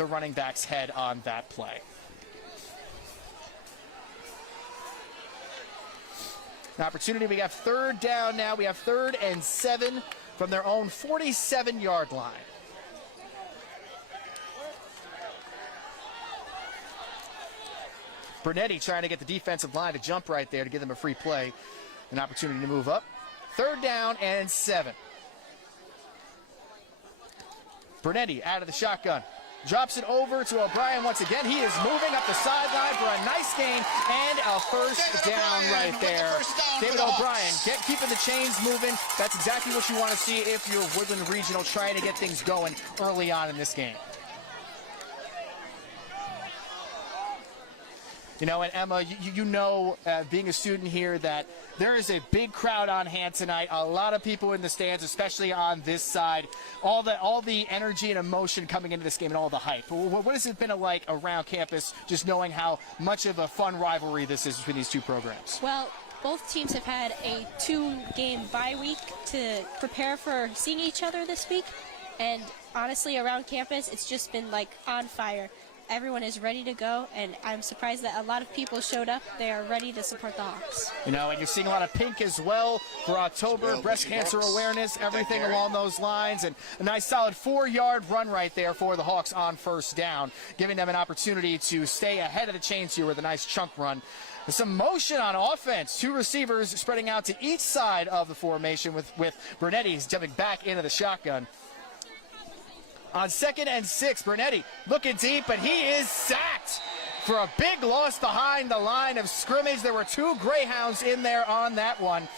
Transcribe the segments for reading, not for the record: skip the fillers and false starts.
the running back's head on that play. An opportunity, we have 3rd down now. We have 3rd and 7 from their own 47-yard line. Bernetti trying to get the defensive line to jump right there to give them a free play. An opportunity to move up. 3rd down and 7. Bernetti out of the shotgun. Drops it over to O'Brien once again. He is moving up the sideline for a nice gain and a first down right there. David O'Brien keeping the chains moving. That's exactly what you want to see if you're Woodland Regional, trying to get things going early on in this game. You know, and Emma, you know, being a student here, that there is a big crowd on hand tonight. A lot of people in the stands, especially on this side. All the energy and emotion coming into this game and all the hype. What has it been like around campus, just knowing how much of a fun rivalry this is between these two programs? Well, both teams have had a 2-game bye week to prepare for seeing each other this week. And honestly, around campus, it's just been like on fire. Everyone is ready to go, and I'm surprised that a lot of people showed up. They are ready to support the Hawks. You know, and you're seeing a lot of pink as well for October, breast cancer awareness, everything along those lines, and a nice solid 4-yard run right there for the Hawks on 1st down, giving them an opportunity to stay ahead of the chains here with a nice chunk run. There's some motion on offense. 2 receivers spreading out to each side of the formation with Bernetti jumping back into the shotgun. On 2nd and 6, Bernetti looking deep, but he is sacked for a big loss behind the line of scrimmage. There were 2 Greyhounds in there on that one.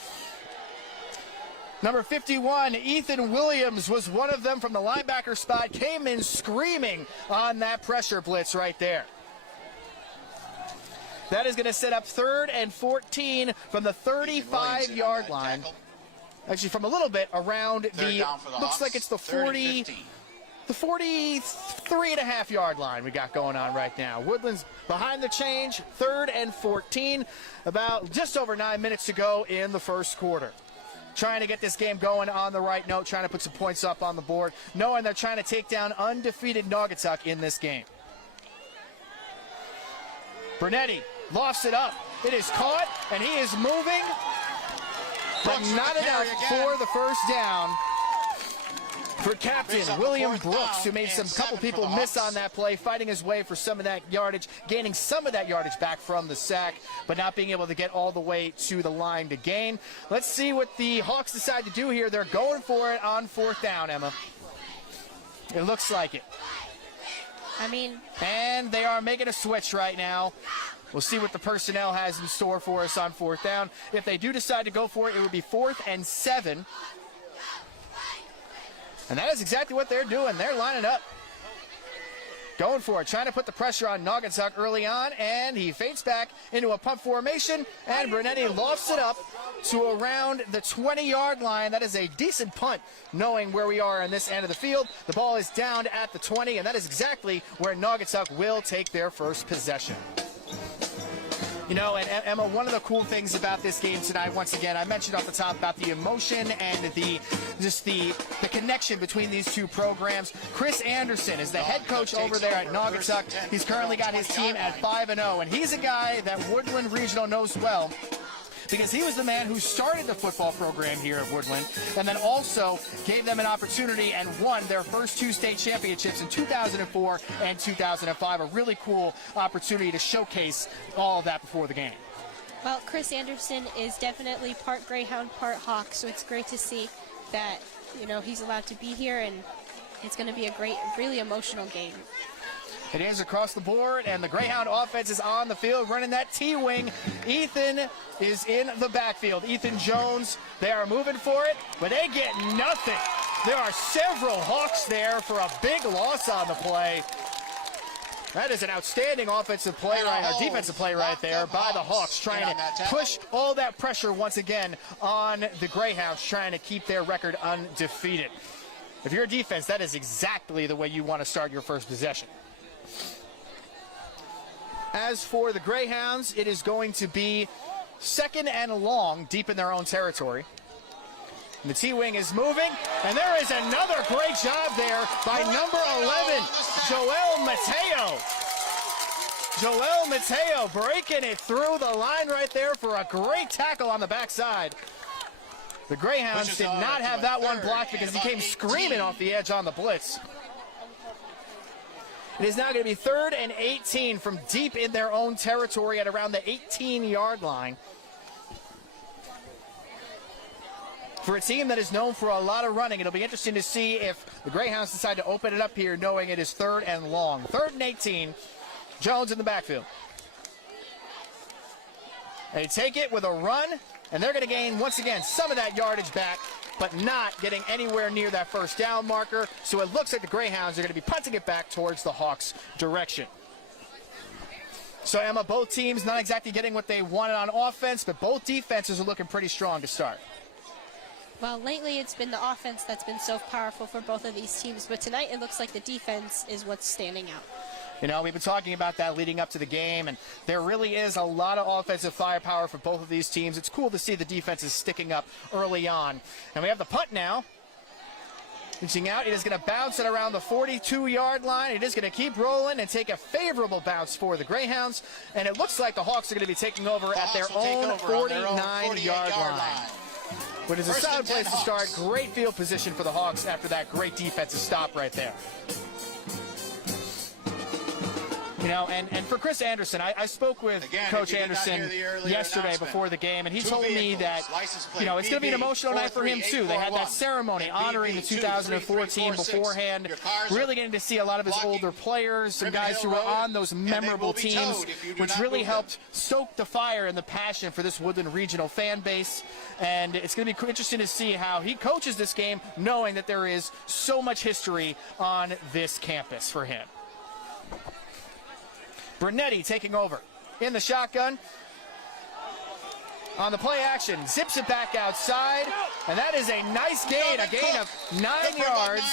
Number 51, Ethan Williams, was one of them from the linebacker spot, came in screaming on that pressure blitz right there. That is going to set up 3rd and 14 from the 35-yard line. Actually, from a little bit around the, looks like it's the 40... The 43.5-yard line we got going on right now. Woodland's behind the change, 3rd and 14. About just over 9 minutes to go in the 1st quarter. Trying to get this game going on the right note, trying to put some points up on the board, knowing they're trying to take down undefeated Naugatuck in this game. Bernetti lofts it up. It is caught, and he is moving, but not enough for the 1st down. For Captain William Brooks, who made some couple people miss on that play, fighting his way for some of that yardage, gaining some of that yardage back from the sack, but not being able to get all the way to the line to gain. Let's see what the Hawks decide to do here. They're going for it on 4th down, Emma. It looks like it. And they are making a switch right now. We'll see what the personnel has in store for us on 4th down. If they do decide to go for it, it would be 4th and 7. And that is exactly what they're doing. They're lining up. Going for it, trying to put the pressure on Naugatuck early on, and he fades back into a punt formation, and Bernetti lofts it up to around the 20-yard line. That is a decent punt, knowing where we are on this end of the field. The ball is down at the 20, and that is exactly where Naugatuck will take their first possession. You know, and Emma, one of the cool things about this game tonight, once again, I mentioned off the top about the emotion and the connection between these two programs. Chris Anderson is the head coach over there at Naugatuck. He's currently got his team at 5-0, and he's a guy that Woodland Regional knows well, because he was the man who started the football program here at Woodland and then also gave them an opportunity and won their first 2 state championships in 2004 and 2005. A really cool opportunity to showcase all of that before the game. Well, Chris Anderson is definitely part Greyhound, part Hawk, so it's great to see that, you know, he's allowed to be here, and it's going to be a great, really emotional game. It is across the board, and the Greyhound offense is on the field running that T-wing. Ethan is in the backfield. Ethan Jones, they are moving for it, but they get nothing. There are several Hawks there for a big loss on the play. That is an outstanding offensive play defensive play right there by the Hawks, trying to push all that pressure once again on the Greyhounds, trying to keep their record undefeated. If you're a defense, that is exactly the way you want to start your first possession. As for the Greyhounds, it is going to be 2nd and long, deep in their own territory. And the T-wing is moving, and there is another great job there by number 11, Joel Mateo. Joel Mateo breaking it through the line right there for a great tackle on the backside. The Greyhounds did not have that one blocked because he came screaming off the edge on the blitz. It is now going to be 3rd and 18 from deep in their own territory at around the 18-yard line. For a team that is known for a lot of running, it'll be interesting to see if the Greyhounds decide to open it up here knowing it is 3rd and long. 3rd and 18, Jones in the backfield. They take it with a run, and they're going to gain, once again, some of that yardage back, but not getting anywhere near that first down marker. So it looks like the Greyhounds are going to be punting it back towards the Hawks' direction. So, Emma, both teams not exactly getting what they wanted on offense, but both defenses are looking pretty strong to start. Well, lately it's been the offense that's been so powerful for both of these teams, but tonight it looks like the defense is what's standing out. You know, we've been talking about that leading up to the game, and there really is a lot of offensive firepower for both of these teams. It's cool to see the defense is sticking up early on. And we have the punt now. Reaching out, it is going to bounce it around the 42-yard line. It is going to keep rolling and take a favorable bounce for the Greyhounds. And it looks like the Hawks are going to be taking over at their own 49-yard line. But it's a solid place to start. Great field position for the Hawks after that great defensive stop right there. You know, and for Chris Anderson, I spoke with Coach Anderson yesterday before the game, and he told me that, you know, it's going to be an emotional night for him, too. They had that ceremony honoring the 2004 team beforehand, really getting to see a lot of his older players, some guys who were on those memorable teams, which really helped stoke the fire and the passion for this Woodland Regional fan base. And it's going to be interesting to see how he coaches this game, knowing that there is so much history on this campus for him. Brunetti taking over in the shotgun. On the play action, zips it back outside, and that is a nice gain, a gain of 9 yards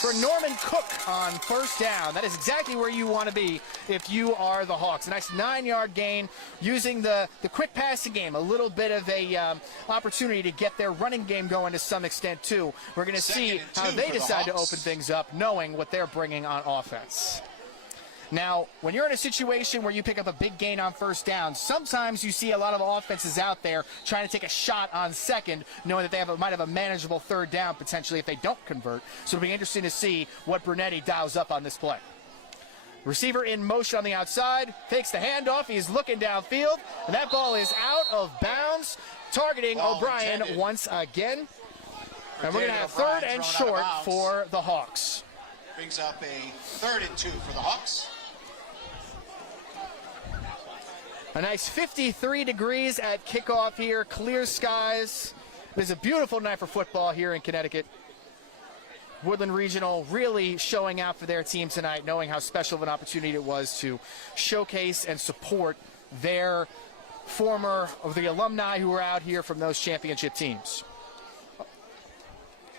for Norman Cook on first down. That is exactly where you want to be if you are the Hawks. A nice 9-yard gain using the quick passing game, a little bit of a opportunity to get their running game going to some extent too. We're going to see how they decide to open things up, knowing what they're bringing on offense. Now, when you're in a situation where you pick up a big gain on first down, sometimes you see a lot of offenses out there trying to take a shot on second, knowing that they might have a manageable third down potentially if they don't convert. So it'll be interesting to see what Brunetti dials up on this play. Receiver in motion on the outside, takes the handoff, he's looking downfield, and that ball is out of bounds, targeting O'Brien once again. And we're going to have 3rd and short for the Hawks. Brings up a 3rd and 2 for the Hawks. A nice 53 degrees at kickoff here, clear skies. It is a beautiful night for football here in Connecticut. Woodland Regional really showing out for their team tonight, knowing how special of an opportunity it was to showcase and support their the alumni who were out here from those championship teams.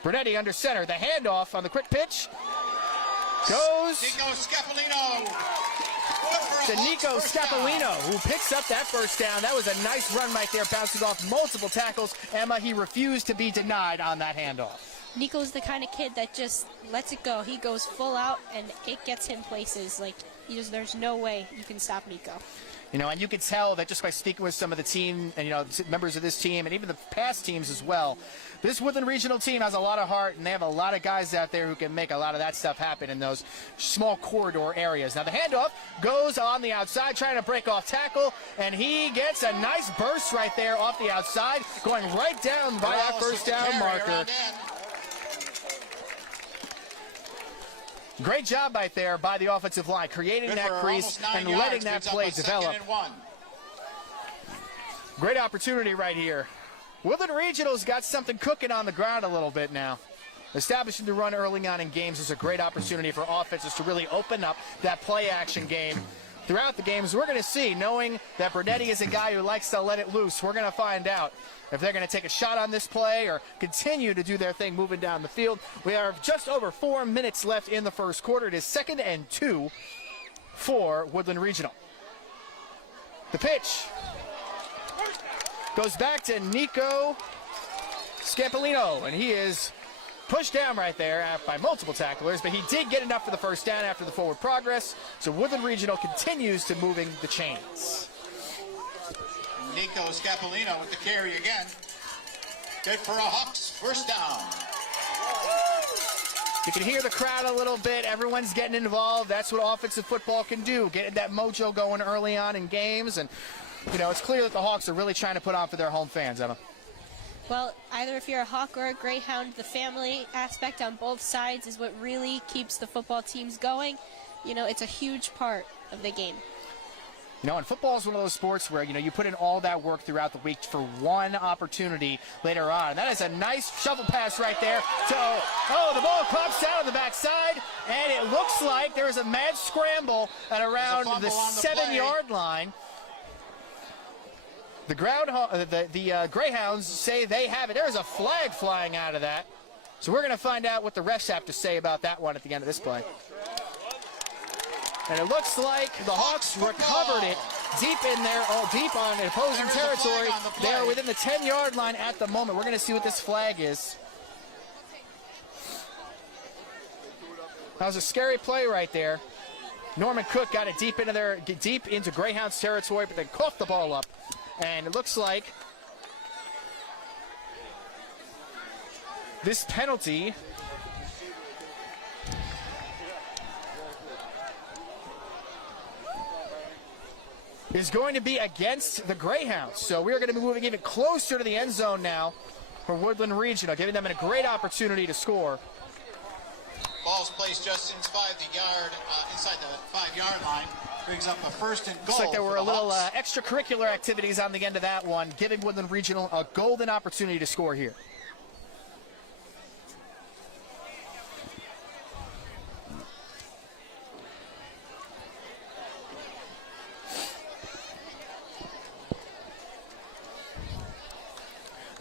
Brunetti under center, the handoff on the quick pitch goes to Nico Scapolino, who picks up that first down. That was a nice run right there, bouncing off multiple tackles. Emma, he refused to be denied on that handoff. Nico's the kind of kid that just lets it go. He goes full out, and it gets him places. Like, there's no way you can stop Nico. You know, and you could tell that just by speaking with some of the team and, you know, members of this team and even the past teams as well. This Woodland Regional team has a lot of heart, and they have a lot of guys out there who can make a lot of that stuff happen in those small corridor areas. Now, the handoff goes on the outside, trying to break off tackle, and he gets a nice burst right there off the outside, going right down by that first down marker. Great job right there by the offensive line, creating that crease and letting that play develop. Great opportunity right here. Woodland Regional's got something cooking on the ground a little bit now. Establishing the run early on in games is a great opportunity for offenses to really open up that play action game throughout the games. We're going to see, knowing that Brunetti is a guy who likes to let it loose, we're going to find out if they're going to take a shot on this play or continue to do their thing moving down the field. We are just over 4 minutes left in the first quarter. It is 2nd and 2 for Woodland Regional. The pitch goes back to Nico Scapolino, and he is pushed down right there by multiple tacklers, but he did get enough for the first down after the forward progress. So Woodland Regional continues to moving the chains. Nico Scapolino with the carry again. Good for a Hawks first down. You can hear the crowd a little bit. Everyone's getting involved. That's what offensive football can do, getting that mojo going early on in games. And, you know, it's clear that the Hawks are really trying to put on for their home fans, Emma. Well, either if you're a Hawk or a Greyhound, the family aspect on both sides is what really keeps the football teams going. You know, it's a huge part of the game. You know, and football is one of those sports where, you know, you put in all that work throughout the week for one opportunity later on. And that is a nice shovel pass right there. So, oh, the ball pops out on the backside, and it looks like there is a mad scramble at around the 7-yard line. The Greyhounds say they have it. There is a flag flying out of that. So we're going to find out what the refs have to say about that one at the end of this play. And it looks like the Hawks recovered it deep in there, deep on opposing territory. They are within the 10-yard line at the moment. We're going to see what this flag is. That was a scary play right there. Norman Cook got it deep into Greyhounds territory, but then coughed the ball up. And it looks like this penalty is going to be against the Greyhounds. So we're going to be moving even closer to the end zone now for Woodland Regional, giving them a great opportunity to score. Ball's placed just inside the 5-yard line. Brings up a first and goal. Looks like there were a little extracurricular activities on the end of that one, giving Woodland Regional a golden opportunity to score here.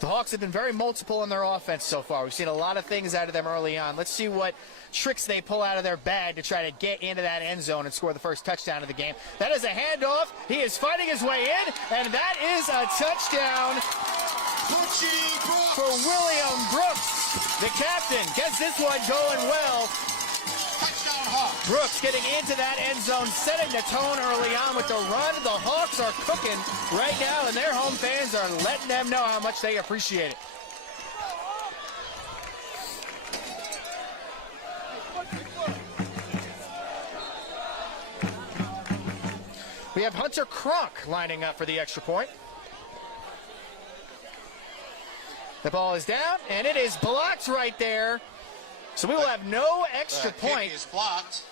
The Hawks have been very multiple in their offense so far. We've seen a lot of things out of them early on. Let's see what tricks they pull out of their bag to try to get into that end zone and score the first touchdown of the game. That is a handoff. He is fighting his way in, and that is a touchdown for William Brooks. The captain gets this one going well. Brooks getting into that end zone, setting the tone early on with the run. The Hawks are cooking right now, and their home fans are letting them know how much they appreciate it. We have Hunter Kronk lining up for the extra point. The ball is down, and it is blocked right there. So we will have no extra point. Kick is blocked.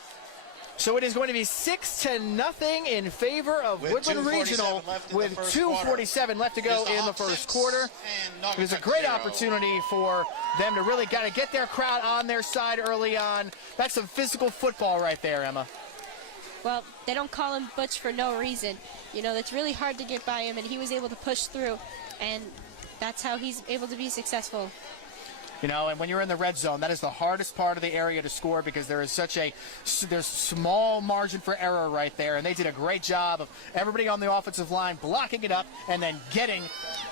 So it is going to be 6-0 in favor of Woodland Regional with 2:47 left to go in the first quarter. It was a great opportunity for them to really kind of get their crowd on their side early on. That's some physical football right there, Emma. Well, they don't call him Butch for no reason. You know, it's really hard to get by him, and he was able to push through, and that's how he's able to be successful. You know, and when you're in the red zone, that is the hardest part of the area to score because there is there's small margin for error right there. And they did a great job of everybody on the offensive line blocking it up and then getting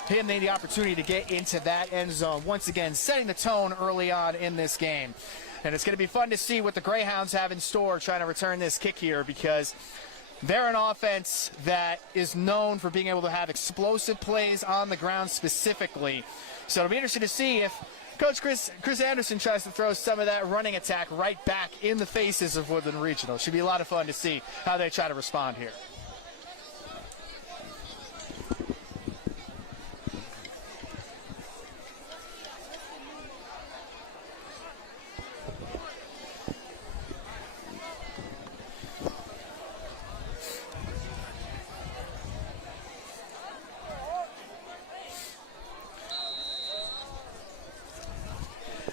him the opportunity to get into that end zone. Once again, setting the tone early on in this game. And it's going to be fun to see what the Greyhounds have in store trying to return this kick here because they're an offense that is known for being able to have explosive plays on the ground specifically. So it'll be interesting to see if Coach Chris Anderson tries to throw some of that running attack right back in the faces of Woodland Regional. Should be a lot of fun to see how they try to respond here.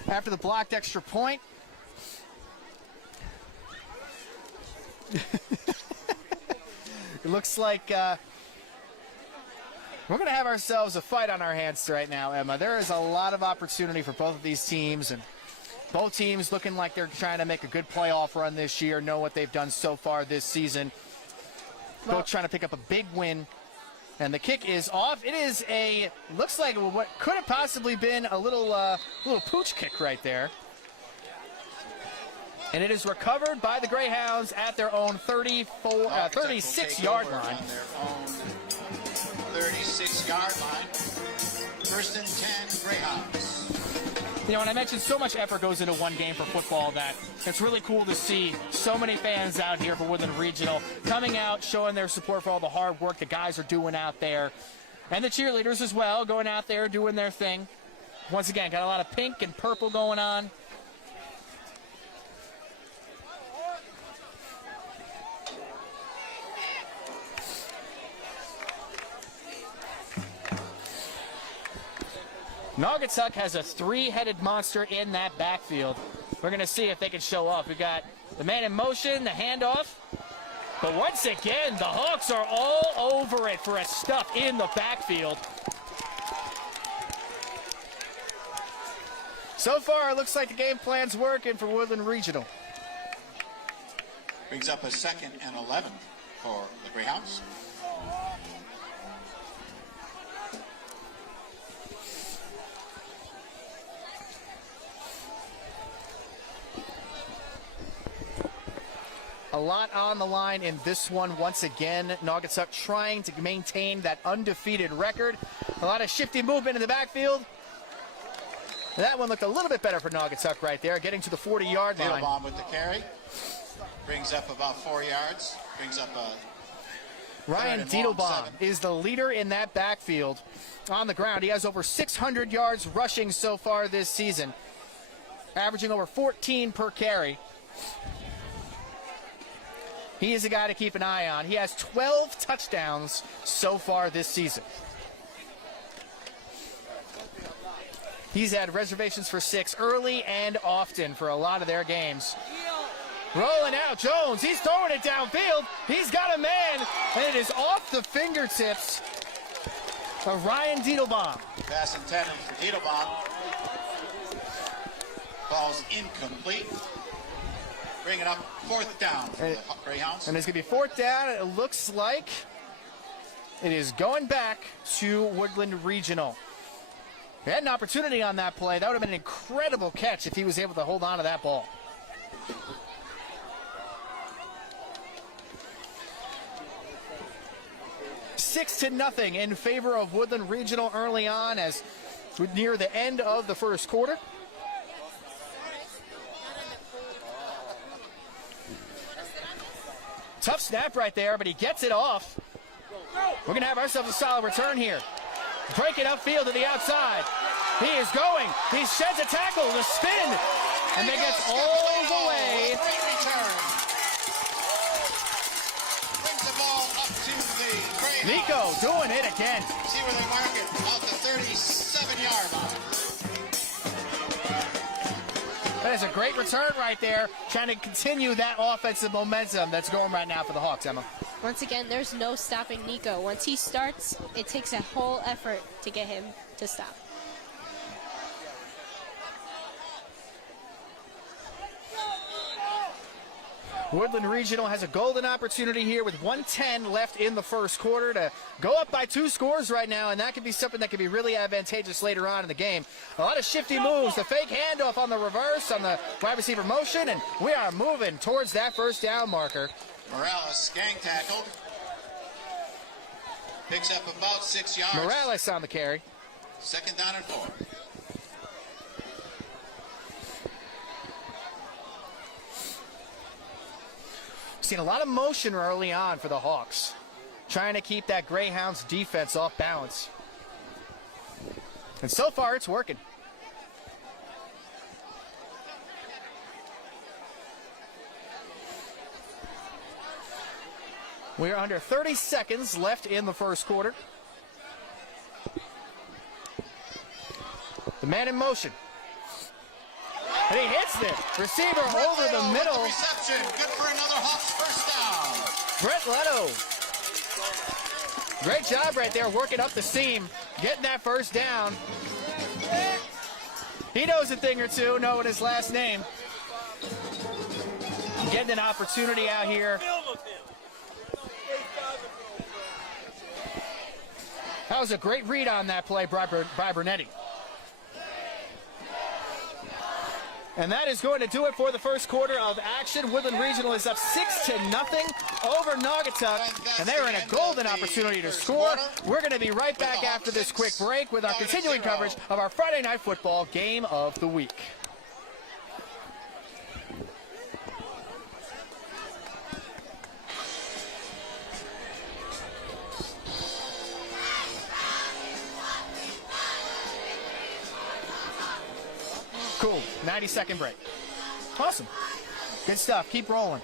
After the blocked extra point, it looks like we're going to have ourselves a fight on our hands right now, Emma. There is a lot of opportunity for both of these teams, and both teams looking like they're trying to make a good playoff run this year, know what they've done so far this season. Both trying to pick up a big win And the kick is off. It is looks like what could have possibly been a little pooch kick right there. And it is recovered by the Greyhounds at their own 36-yard line. On their own 36-yard line. First and 10, Greyhounds. You know, and I mentioned so much effort goes into one game for football that it's really cool to see so many fans out here for Woodland Regional coming out, showing their support for all the hard work the guys are doing out there. And the cheerleaders as well, going out there doing their thing. Once again, got a lot of pink and purple going on. Naugatuck has a three-headed monster in that backfield. We're going to see if they can show off. We've got the man in motion, the handoff. But once again, the Hawks are all over it for a stuff in the backfield. So far, it looks like the game plan's working for Woodland Regional. Brings up a 2nd and 11 for the Greyhounds. A lot on the line in this one. Once again, Naugatuck trying to maintain that undefeated record. A lot of shifty movement in the backfield. That one looked a little bit better for Naugatuck right there, getting to the 40-yard line. Diedelbaum with the carry. Brings up about 4 yards. Brings up a Ryan Diedelbaum is the leader in that backfield on the ground. He has over 600 yards rushing so far this season, averaging over 14 per carry. He is a guy to keep an eye on. He has 12 touchdowns so far this season. He's had reservations for 6 early and often for a lot of their games. Rolling out, Jones. He's throwing it downfield. He's got a man, and it is off the fingertips of Ryan Diedelbaum. Pass intended for Diedelbaum. Ball's incomplete. Bring it up 4th down for the Greyhounds. And it's going to be 4th down. It looks like it is going back to Woodland Regional. He had an opportunity on that play. That would have been an incredible catch if he was able to hold on to that ball. Six to nothing in favor of Woodland Regional early on as near the end of the first quarter. Tough snap right there, but he gets it off. We're going to have ourselves a solid return here. Break it upfield to the outside. He is going. He sheds a tackle, the spin, and then gets all the way. Great return. Brings the ball up to the Greyhounds. Nico doing it again. See where they mark it, out the 37-yard line. That is a great return right there, trying to continue that offensive momentum that's going right now for the Hawks, Emma. Once again, there's no stopping Nico. Once he starts, it takes a whole effort to get him to stop. Woodland Regional has a golden opportunity here with 1:10 left in the first quarter to go up by 2 scores right now, and that could be something that could be really advantageous later on in the game. A lot of shifty moves, the fake handoff on the reverse, on the wide receiver motion, and we are moving towards that first down marker. Morales gang tackled. Picks up about 6 yards. Morales on the carry. 2nd down and 4. Seen a lot of motion early on for the Hawks, trying to keep that Greyhounds defense off balance. And so far, it's working. We are under 30 seconds left in the first quarter. The man in motion. And he hits it. Receiver over the middle. Reception. Good for another Hawks first down. Brett Leto. Great job right there, working up the seam, getting that first down. He knows a thing or two, knowing his last name. Getting an opportunity out here. That was a great read on that play by Brunetti. And that is going to do it for the first quarter of action. Woodland Regional is up 6-0 over Naugatuck, and they're in a golden opportunity to score. We're going to be right back after this quick break with our continuing coverage of our Friday Night Football game of the week. Cool. 90-second break. Awesome. Good stuff. Keep rolling.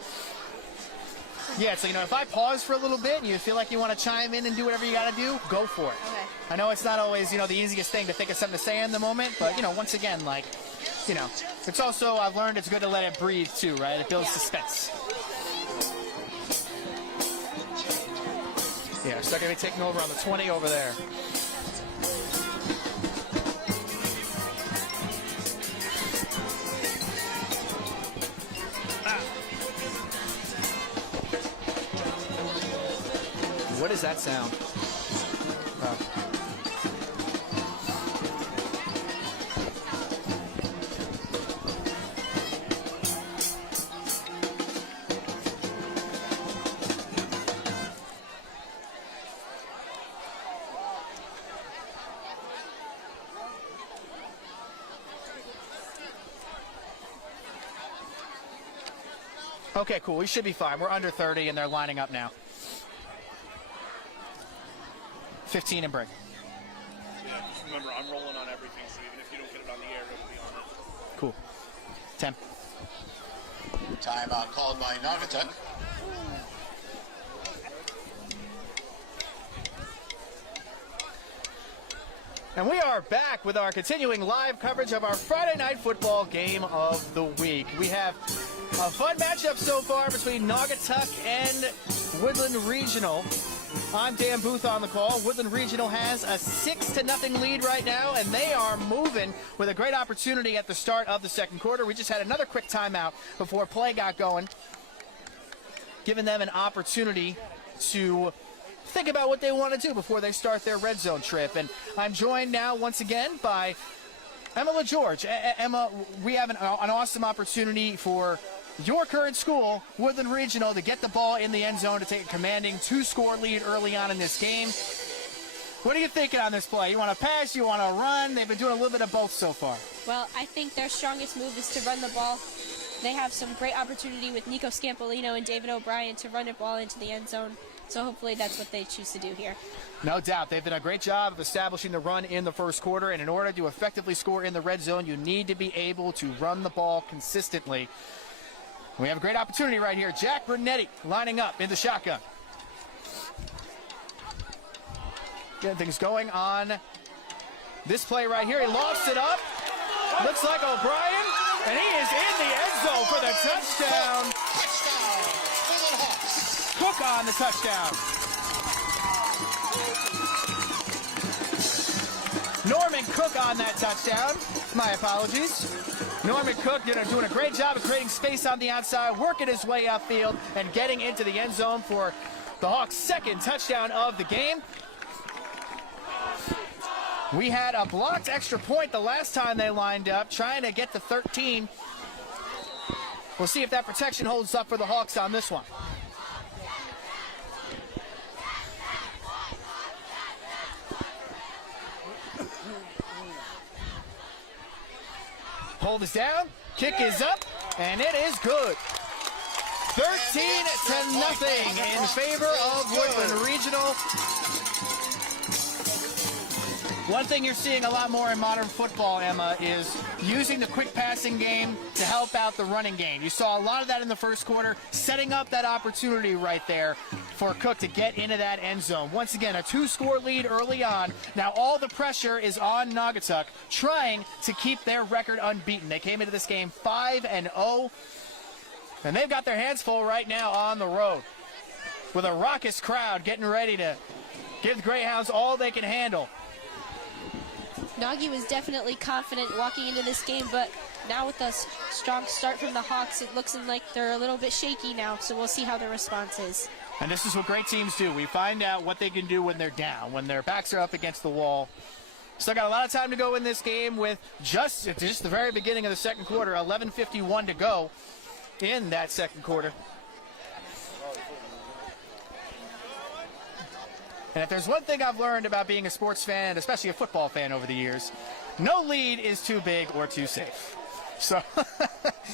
Yeah, so, if I pause for a little bit and you feel like you want to chime in and do whatever you got to do, go for it. Okay. I know it's not always, the easiest thing to think of something to say in the moment, but, once again, it's also, I've learned it's good to let it breathe, too, right? It builds suspense. Yeah, so they're going to be taking over on the 20 over there. What is that sound? Okay, cool. We should be fine. We're under 30, and they're lining up now. 15 and break. Yeah, just remember, I'm rolling on everything, so even if you don't get it on the air, it'll be on it. Cool. 10. Timeout called by Naugatuck. And we are back with our continuing live coverage of our Friday Night Football game of the week. We have a fun matchup so far between Naugatuck and Woodland Regional. I'm Dan Booth on the call. Woodland Regional has a 6-0 lead right now, and they are moving with a great opportunity at the start of the second quarter. We just had another quick timeout before play got going, giving them an opportunity to think about what they want to do before they start their red zone trip. And I'm joined now once again by Emma LaGeorge. Emma, we have an awesome opportunity for your current school, Woodland Regional, to get the ball in the end zone to take a commanding 2-score lead early on in this game. What are you thinking on this play? You want to pass? You want to run? They've been doing a little bit of both so far. Well, I think their strongest move is to run the ball. They have some great opportunity with Nico Scampolino and David O'Brien to run the ball into the end zone. So hopefully that's what they choose to do here. No doubt. They've done a great job of establishing the run in the first quarter, and in order to effectively score in the red zone, you need to be able to run the ball consistently. We have a great opportunity right here. Jack Brunetti lining up in the shotgun. Getting things going on this play right here. He lofts it up. Looks like O'Brien, and he is in the end zone for the touchdown. Cook on the touchdown. Norman Cook on that touchdown. My apologies. Norman Cook doing a great job of creating space on the outside, working his way upfield, and getting into the end zone for the Hawks' second touchdown of the game. We had a blocked extra point the last time they lined up, trying to get to 13. We'll see if that protection holds up for the Hawks on this one. Hold is down, kick is up, and it is good. 13-0 in favor of Woodland Regional. One thing you're seeing a lot more in modern football, Emma, is using the quick passing game to help out the running game. You saw a lot of that in the first quarter, setting up that opportunity right there for Cook to get into that end zone. Once again, a 2-score lead early on. Now all the pressure is on Naugatuck, trying to keep their record unbeaten. They came into this game 5-0, and they've got their hands full right now on the road with a raucous crowd getting ready to give the Greyhounds all they can handle. Nagy was definitely confident walking into this game, but now with the strong start from the Hawks, it looks like they're a little bit shaky now, so we'll see how their response is. And this is what great teams do. We find out what they can do when they're down, when their backs are up against the wall. Still got a lot of time to go in this game with just the very beginning of the second quarter, 11:51 to go in that second quarter. And if there's one thing I've learned about being a sports fan, and especially a football fan over the years, no lead is too big or too safe. So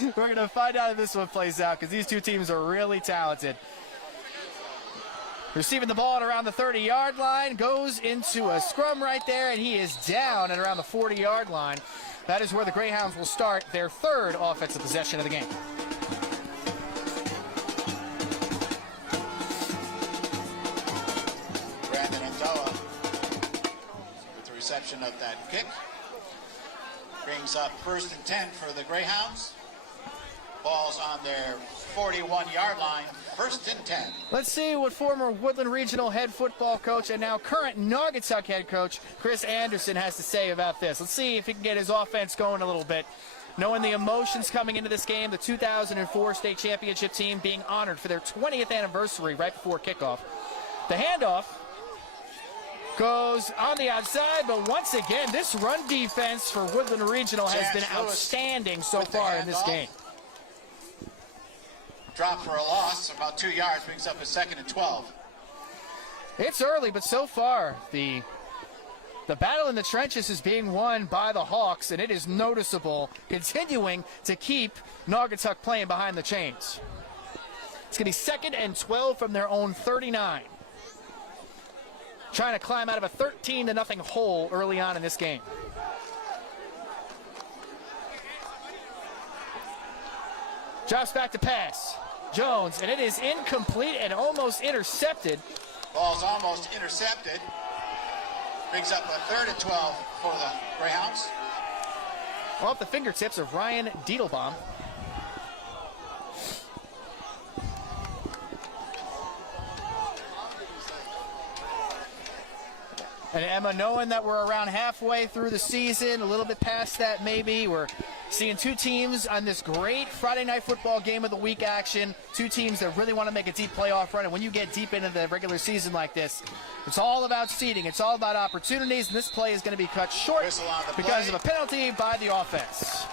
we're going to find out if this one plays out, because these two teams are really talented. Receiving the ball at around the 30-yard line, goes into a scrum right there, and he is down at around the 40-yard line. That is where the Greyhounds will start their third offensive possession of the game. Reception of that kick brings up 1st and 10 for the Greyhounds. Ball's on their 41-yard line, 1st and 10. Let's see what former Woodland Regional head football coach and now current Naugatuck head coach Chris Anderson has to say about this. Let's see if he can get his offense going a little bit. Knowing the emotions coming into this game, the 2004 state championship team being honored for their 20th anniversary right before kickoff. The handoff goes on the outside, but once again, this run defense for Woodland Regional has been outstanding so far in this game. Drop for a loss, about 2 yards, brings up a 2nd and 12. It's early, but so far, the battle in the trenches is being won by the Hawks, and it is noticeable, continuing to keep Naugatuck playing behind the chains. It's going to be 2nd and 12 from their own 39. Trying to climb out of a 13-0 hole early on in this game. Drops back to pass. Jones, and it is incomplete and almost intercepted. Ball's almost intercepted. Brings up a 3rd and 12 for the Greyhounds. Off the fingertips of Ryan Diedelbaum. And Emma, knowing that we're around halfway through the season, a little bit past that maybe, we're seeing two teams on this great Friday night football game of the week action, two teams that really want to make a deep playoff run. And when you get deep into the regular season like this, it's all about seeding. It's all about opportunities, and this play is going to be cut short because of a penalty by the offense.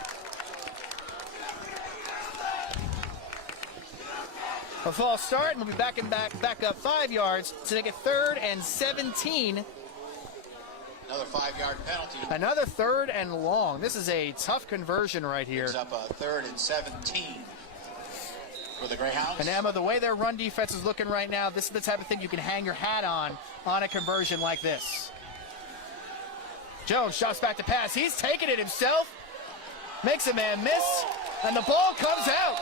A false start, and we'll be back up 5 yards to make it 3rd and 17. Another 5-yard penalty. Another 3rd and long. This is a tough conversion right here. Brings up a 3rd and 17 for the Greyhounds. And Emma, the way their run defense is looking right now, this is the type of thing you can hang your hat on a conversion like this. Jones shots back to pass. He's taking it himself. Makes a man miss. And the ball comes out.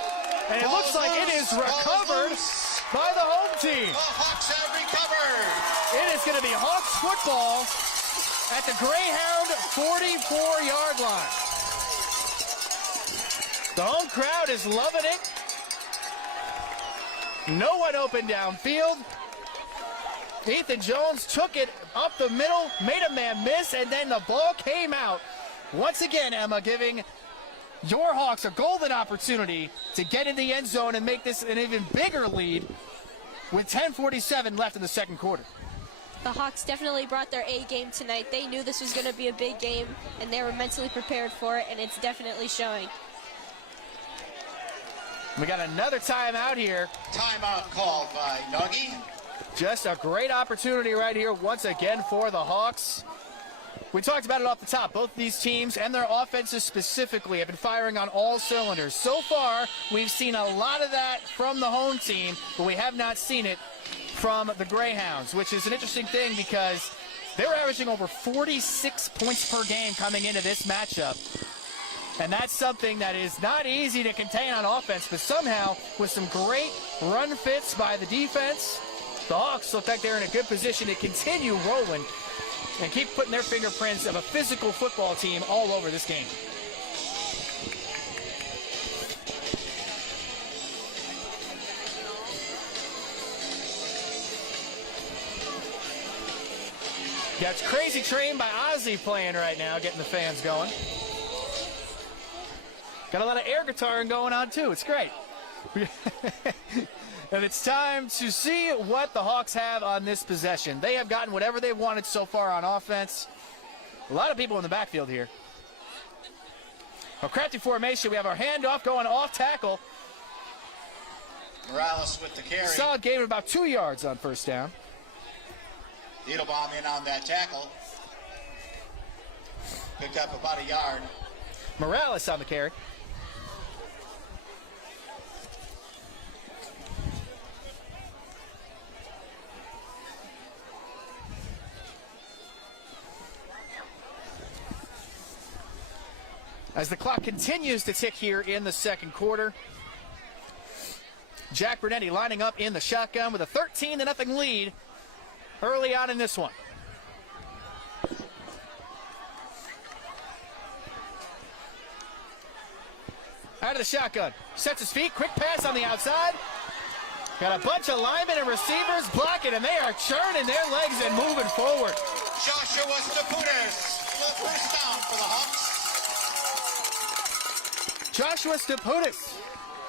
And it looks like it is recovered by the home team. The Hawks have recovered. It is going to be Hawks football at the Greyhound 44-yard line. The home crowd is loving it. No one open downfield. Ethan Jones took it up the middle, made a man miss, and then the ball came out. Once again, Emma, giving your Hawks a golden opportunity to get in the end zone and make this an even bigger lead with 10:47 left in the second quarter. The Hawks definitely brought their A game tonight. They knew this was going to be a big game, and they were mentally prepared for it, and it's definitely showing. We got another timeout here. Timeout called by Nuggie. Just a great opportunity right here once again for the Hawks. We talked about it off the top. Both these teams and their offenses specifically have been firing on all cylinders. So far, we've seen a lot of that from the home team, but we have not seen it from the Greyhounds, which is an interesting thing because they're averaging over 46 points per game coming into this matchup. And that's something that is not easy to contain on offense, but somehow with some great run fits by the defense, the Hawks look like they're in a good position to continue rolling and keep putting their fingerprints of a physical football team all over this game. Got Crazy Train by Ozzy playing right now, getting the fans going. Got a lot of air guitaring going on, too. It's great. And it's time to see what the Hawks have on this possession. They have gotten whatever they've wanted so far on offense. A lot of people in the backfield here. A crafty formation. We have our handoff going off tackle. Morales with the carry. Solid gain of about 2 yards on first down. Needlebaum in on that tackle. Picked up about a yard. Morales on the carry. As the clock continues to tick here in the second quarter, Jack Brunetti lining up in the shotgun with a 13-0 lead early on in this one. Out of the shotgun, sets his feet, quick pass on the outside. Got a bunch of linemen and receivers blocking, and they are churning their legs and moving forward. Joshua Staputis, first down for the Hawks. Joshua Staputis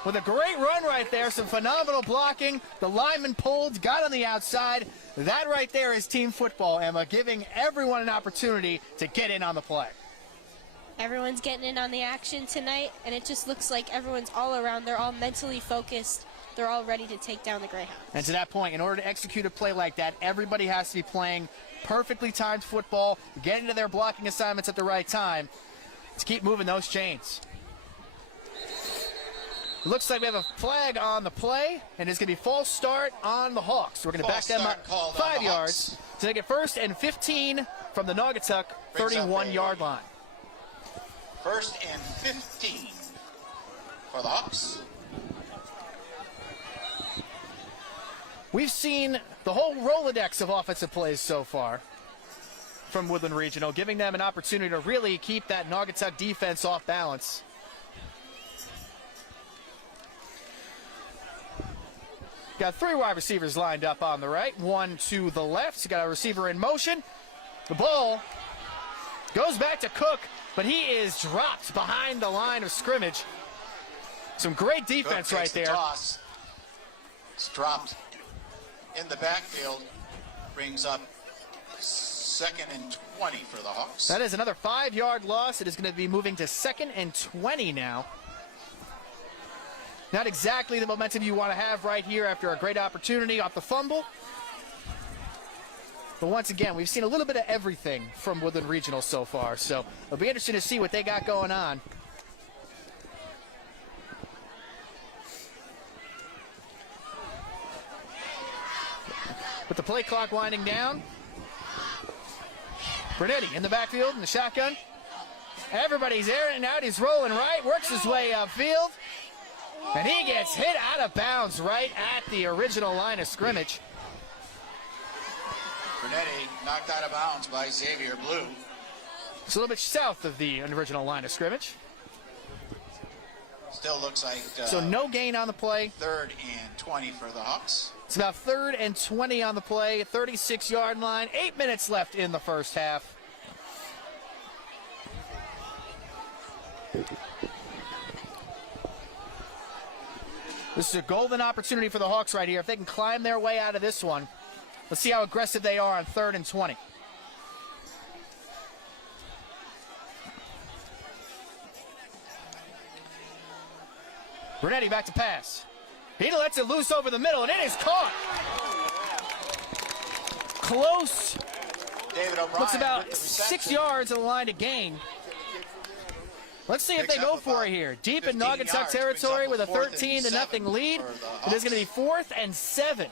with a great run right there, some phenomenal blocking. The lineman pulled, got on the outside. That right there is team football, Emma, giving everyone an opportunity to get in on the play. Everyone's getting in on the action tonight, and it just looks like everyone's all around. They're all mentally focused. They're all ready to take down the Greyhounds. And to that point, in order to execute a play like that, everybody has to be playing perfectly timed football, getting to their blocking assignments at the right time to keep moving those chains. Looks like we have a flag on the play, and it's going to be false start on the Hawks. We're going to back them up 5 yards to take it 1st and 15 from the Naugatuck 31-yard line. 1st and 15 for the Hawks. We've seen the whole Rolodex of offensive plays so far from Woodland Regional, giving them an opportunity to really keep that Naugatuck defense off balance. Got 3 wide receivers lined up on the right, 1 to the left. You got a receiver in motion. The ball goes back to Cook, but he is dropped behind the line of scrimmage. Some great defense right there. Toss. It's dropped in the backfield. Brings up 2nd and 20 for the Hawks. That is another 5-yard loss. It is going to be moving to 2nd and 20 now. Not exactly the momentum you want to have right here after a great opportunity off the fumble. But once again, we've seen a little bit of everything from Woodland Regional so far, so it'll be interesting to see what they got going on. With the play clock winding down, Brunetti in the backfield in the shotgun. Everybody's airing it out. He's rolling right, works his way upfield. And he gets hit out of bounds right at the original line of scrimmage. Brunetti knocked out of bounds by Xavier Blue. It's a little bit south of the original line of scrimmage. Still looks like so no gain on the play. 3rd and 20 for the Hawks. It's about 3rd and 20 on the play, 36-yard line, 8 minutes left in the first half. This is a golden opportunity for the Hawks right here. If they can climb their way out of this one, let's see how aggressive they are on 3rd and 20. Brunetti back to pass. He lets it loose over the middle, and it is caught. Close. David O'Brien Looks about 6 yards of the line to gain. Let's see if they go for it here. Deep in Naugatuck territory with a 13-0 lead. It is going to be 4th and 7.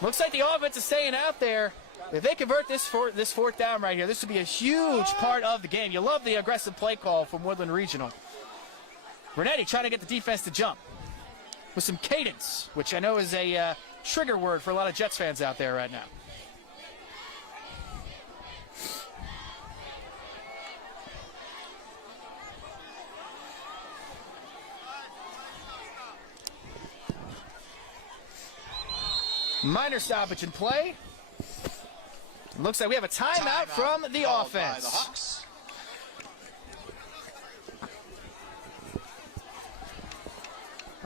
Looks like the offense is staying out there. If they convert this 4th down right here, this would be a huge part of the game. You love the aggressive play call from Woodland Regional. Brunetti trying to get the defense to jump with some cadence, which I know is a trigger word for a lot of Jets fans out there right now. Minor stoppage in play. Looks like we have a timeout from the offense. By the Hawks.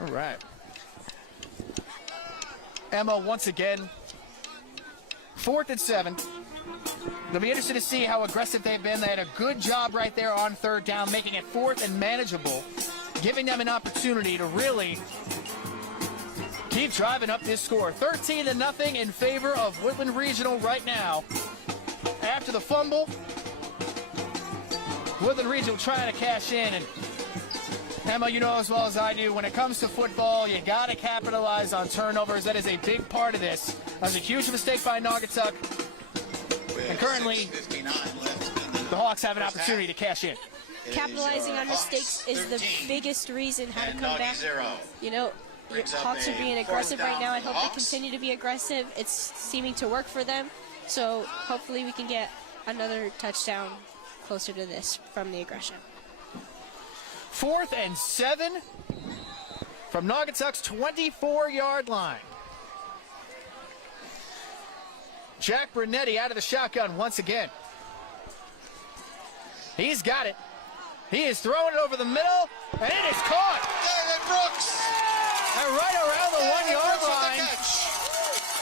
All right. Emma, once again, 4th and 7. They'll be interested to see how aggressive they've been. They had a good job right there on 3rd down, making it 4th and manageable, giving them an opportunity to really keep driving up this score. 13-0 in favor of Woodland Regional right now. After the fumble, Woodland Regional trying to cash in. And Emma, you know as well as I do, when it comes to football, you got to capitalize on turnovers. That is a big part of this. That was a huge mistake by Naugatuck. And currently, the Hawks have an opportunity to cash in. Capitalizing on mistakes is the biggest reason how to come back. You know, your Hawks are being aggressive right now. I hope they continue to be aggressive. It's seeming to work for them. So hopefully we can get another touchdown closer to this from the aggression. 4th and 7 from Naugatuck's 24-yard line. Jack Brunetti out of the shotgun once again. He's got it. He is throwing it over the middle, and it is caught. David Brooks. And right around the 1-yard line.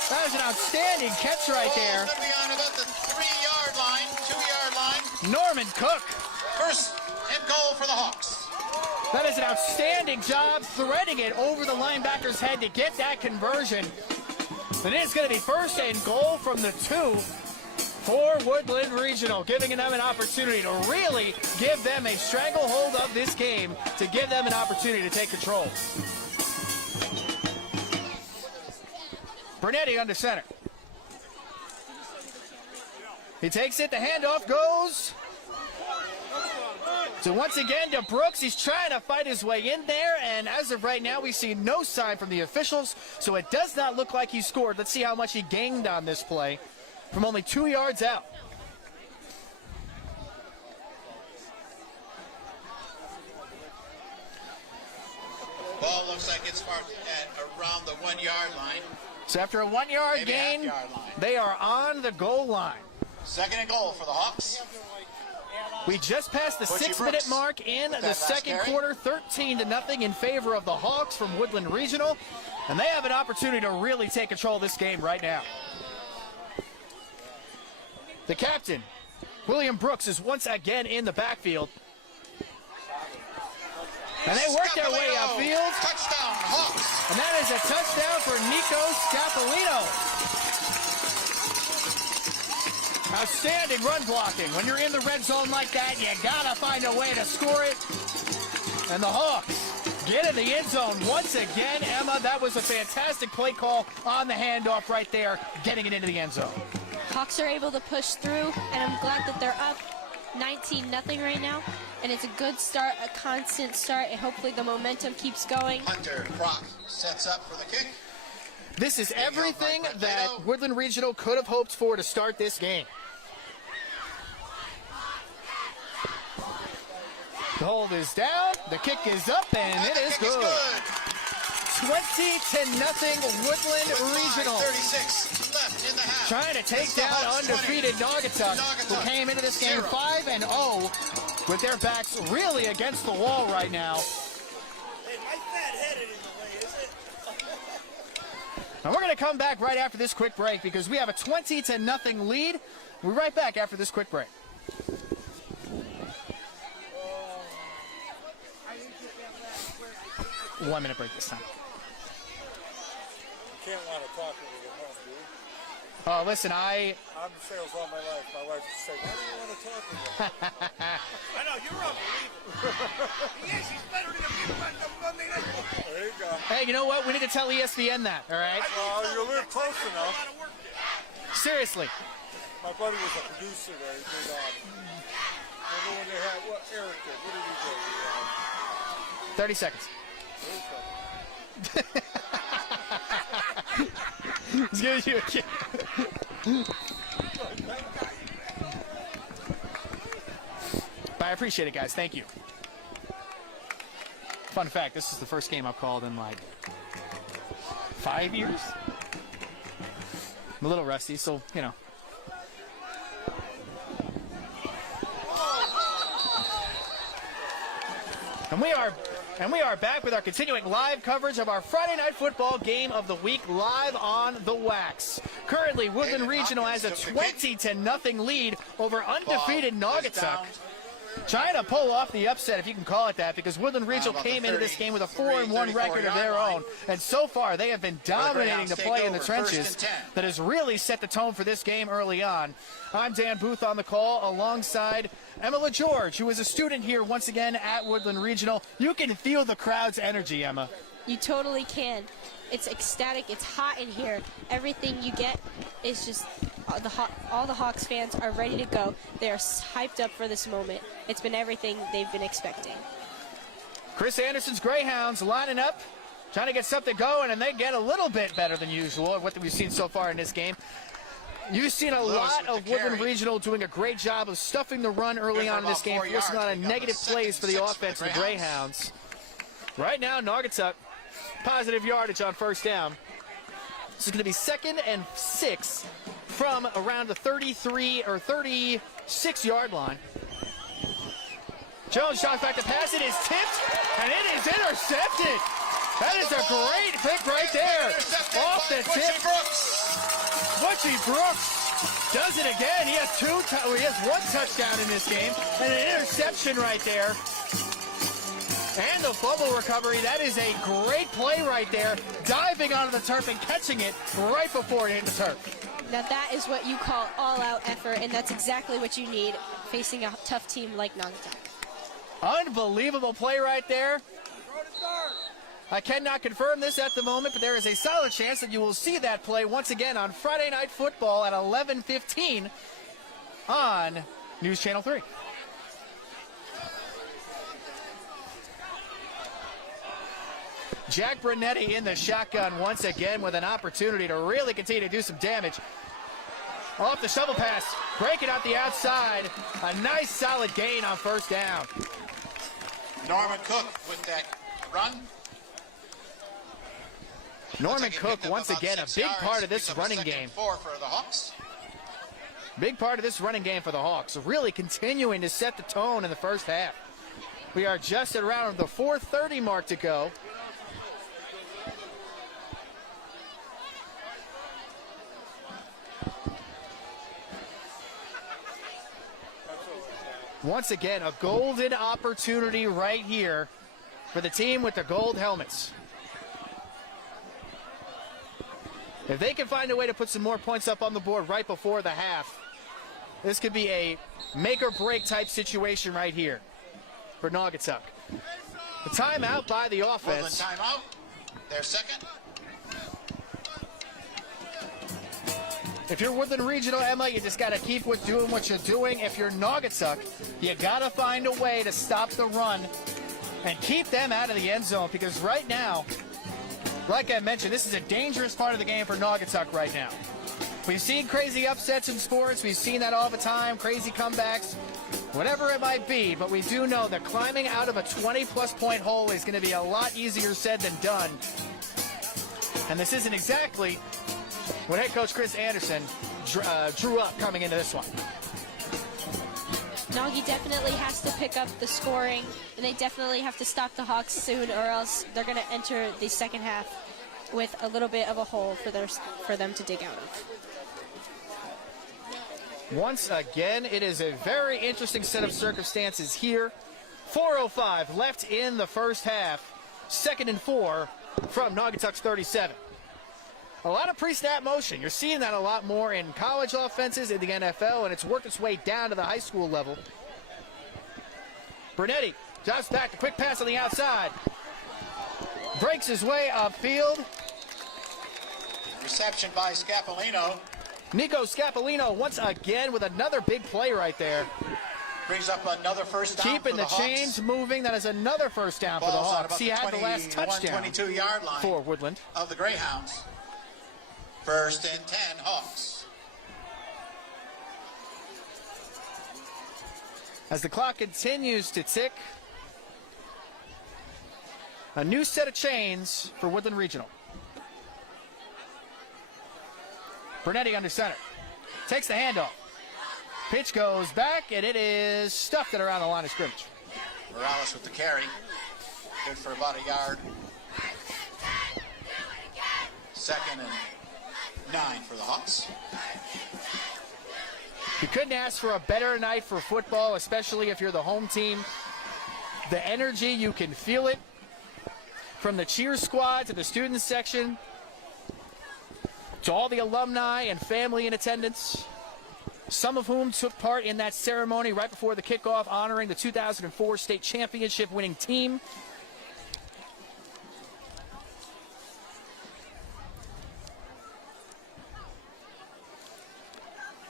That is an outstanding catch right there. Going to be on about the 3-yard line, 2-yard line. Norman Cook. 1st and goal for the Hawks. That is an outstanding job threading it over the linebacker's head to get that conversion. But it is going to be 1st and goal from the 2 for Woodland Regional, giving them an opportunity to really give them a stranglehold of this game, to give them an opportunity to take control. Brunetti under center. He takes it, the handoff goes. So once again to Brooks, he's trying to fight his way in there, and as of right now, we see no sign from the officials, so it does not look like he scored. Let's see how much he gained on this play from only 2 yards out. Ball looks like it's marked at around the 1-yard line. So after a 1-yard gain, half-yard line. they are on the goal line. 2nd and goal for the Hawks. We just passed the 6-minute mark in the second quarter, 13-0 in favor of the Hawks from Woodland Regional, and they have an opportunity to really take control of this game right now. The captain, William Brooks, is once again in the backfield. And they work their way outfield. Touchdown, Hawks. And that is a touchdown for Nico Scapolino. Outstanding run blocking. When you're in the red zone like that, you gotta find a way to score it. And the Hawks get in the end zone once again. Emma, that was a fantastic play call on the handoff right there, getting it into the end zone. Hawks are able to push through, and I'm glad that they're up 19-0 right now. And it's a good start, a constant start, and hopefully the momentum keeps going. Hunter Brock sets up for the kick. This is everything that Woodland Regional could have hoped for to start this game. The hold is down, the kick is up, and it is good. 20-0 Woodland Regional. 36 left in the half. Trying to take down undefeated Naugatuck, who came into this game 5-0 with their backs really against the wall right now. Hey, my fat head is in the way, is it? And we're going to come back right after this quick break because we have a 20-0 lead. We'll be right back after this quick break. One minute break this time. Can't want to talk when you get home, do you? Oh, listen, I'm in sales all my life. My wife used to say, why do you want to talk when you're I know, you're unbelievable. He is. He's better than you on Monday night. There you go. Hey, you know what? We need to tell ESPN that, all right? Well, you live close enough. Seriously. My buddy was a producer there. He did, remember when they had, what Eric did? What did he do? 30 seconds. He's giving you a kick. But I appreciate it, guys. Thank you. Fun fact, this is the first game I've called in like 5 years. I'm a little rusty, so, you know. And we are And we are back with our continuing live coverage of our Friday Night Football game of the week live on the Wax. Currently, Woodland Regional has a 20-0 lead over undefeated Naugatuck. Trying to pull off the upset, if you can call it that, because Woodland Regional came into this game with a 4-1 record of their own. And so far, they have been dominating the play in the trenches that has really set the tone for this game early on. I'm Dan Booth on the call alongside Emma LaGeorge, who is a student here once again at Woodland Regional. You can feel the crowd's energy, Emma. You totally can. It's ecstatic. It's hot in here. Everything you get is just all the Hawks fans are ready to go. They are hyped up for this moment. It's been everything they've been expecting. Chris Anderson's Greyhounds lining up, trying to get something going, and they get a little bit better than usual of what we've seen so far in this game. You've seen a lot of Woodland Regional doing a great job of stuffing the run early on in this game, forcing a lot of negative plays for the offense of the Greyhounds. Right now, Naugatuck, positive yardage on first down. This is going to be 2nd and 6 from around the 33 or 36-yard line. Jones shots back to pass. It is tipped, and it is intercepted. That is a great pick right there. Off the tip. Butchie Brooks does it again. He has one touchdown in this game and an interception right there. And the fumble recovery. That is a great play right there. Diving onto the turf and catching it right before it hit the turf. Now that is what you call all-out effort, and that's exactly what you need facing a tough team like Naugatuck. Unbelievable play right there. I cannot confirm this at the moment, but there is a solid chance that you will see that play once again on Friday Night Football at 11:15 on News Channel 3. Jack Brunetti in the shotgun once again with an opportunity to really continue to do some damage. Off the shovel pass, break it out the outside. A nice solid gain on first down. Norman Cook with that run. Norman Cook, once again, a big part of this running game. For the Hawks. Big part of this running game for the Hawks, really continuing to set the tone in the first half. We are just at around the 4:30 mark to go. Once again, a golden opportunity right here for the team with the gold helmets. If they can find a way to put some more points up on the board right before the half, this could be a make-or-break type situation right here for Naugatuck. The timeout by the offense. Woodland timeout. Their second. If you're Woodland Regional, Emma, you just got to keep doing what you're doing. If you're Naugatuck, you got to find a way to stop the run and keep them out of the end zone, because right now, like I mentioned, this is a dangerous part of the game for Naugatuck right now. We've seen crazy upsets in sports. We've seen that all the time, crazy comebacks, whatever it might be. But we do know that climbing out of a 20-plus point hole is going to be a lot easier said than done. And this isn't exactly what head coach Chris Anderson drew up coming into this one. Naughty definitely has to pick up the scoring, and they definitely have to stop the Hawks soon, or else they're going to enter the second half with a little bit of a hole for them to dig out of. Once again, it is a very interesting set of circumstances here. 4:05 left in the first half. 2nd and 4 from Naugatuck's 37. A lot of pre-snap motion. You're seeing that a lot more in college offenses in the NFL, and it's worked its way down to the high school level. Brunetti drops back, a quick pass on the outside. Breaks his way upfield. Reception by Scapolino. Nico Scapolino once again with another big play right there. Brings up another first down. Keeping the chains moving. That is another first down for the Hawks. He had the last touchdown 22-yard line for Woodland. Of the Greyhounds. 1st and 10, Hawks. As the clock continues to tick, a new set of chains for Woodland Regional. Brunetti under center. Takes the handoff. Pitch goes back, and it is stuffed at around the line of scrimmage. Morales with the carry. Good for about a yard. 2nd and 9 for the Hawks. You couldn't ask for a better night for football, especially if you're the home team. The energy, you can feel it from the cheer squad to the student section to all the alumni and family in attendance, some of whom took part in that ceremony right before the kickoff honoring the 2004 state championship winning team.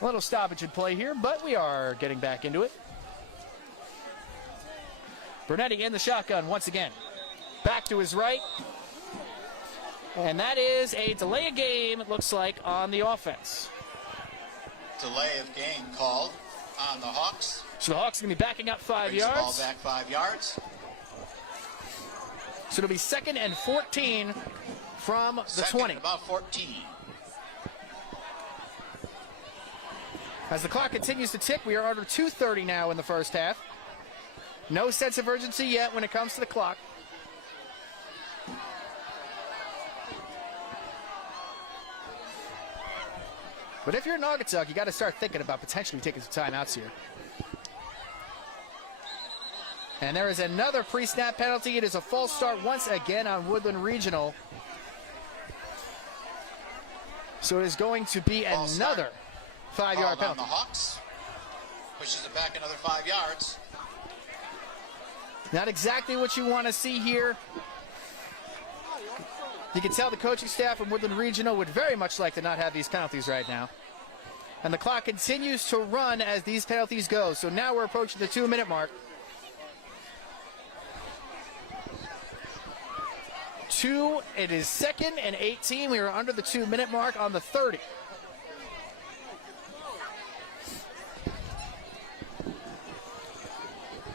A little stoppage in play here, but we are getting back into it. Brunetti in the shotgun once again. Back to his right. And that is a delay of game, it looks like, on the offense. Delay of game called on the Hawks. So the Hawks are going to be backing up 5 Brings yards. the ball back 5 yards. So it'll be 2nd and 14 from the Second 20. and about 14. As the clock continues to tick, we are under 2:30 now in the first half. No sense of urgency yet when it comes to the clock. But if you're Naugatuck, you got to start thinking about potentially taking some timeouts here. And there is another pre-snap penalty. It is a false start once again on Woodland Regional. So it is going to be another 5-yard Called on penalty. the Hawks. Pushes it back another 5 yards. Not exactly what you want to see here. You can tell the coaching staff from Woodland Regional would very much like to not have these penalties right now. And the clock continues to run as these penalties go. So now we're approaching the 2-minute mark. It is 2nd and 18. We are under the 2-minute mark on the 30.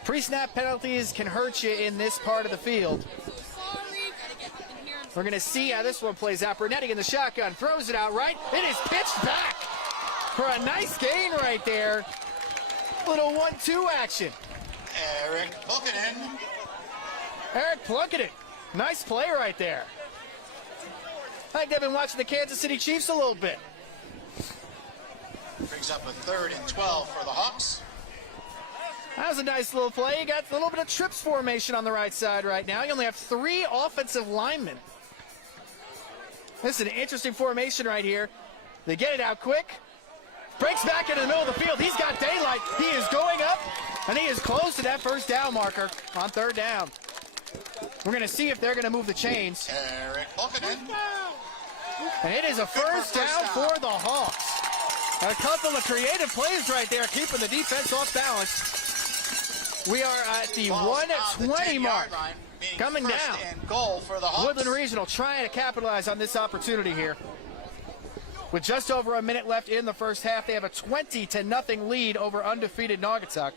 Pre-snap penalties can hurt you in this part of the field. We're going to see how this one plays out. Brunetti in the shotgun, throws it out right. It is pitched back for a nice gain right there. Little 1-2 action. Eric Plunkett. Eric Plunkett. Nice play right there. I think they've been watching the Kansas City Chiefs a little bit. Brings up a 3rd and 12 for the Hawks. That was a nice little play. You got a little bit of trips formation on the right side right now. You only have 3 offensive linemen. This is an interesting formation right here. They get it out quick. Breaks back into the middle of the field. He's got daylight. He is going up, and he is close to that first down marker on 3rd down. We're going to see if they're going to move the chains. Eric Plunkett. And it is a first down for the Hawks. A couple of creative plays right there, keeping the defense off balance. We are at the 1:20 mark. Coming down. And goal for the Hawks. Woodland Regional trying to capitalize on this opportunity here. With just over a minute left in the first half, they have a 20-0 lead over undefeated Naugatuck.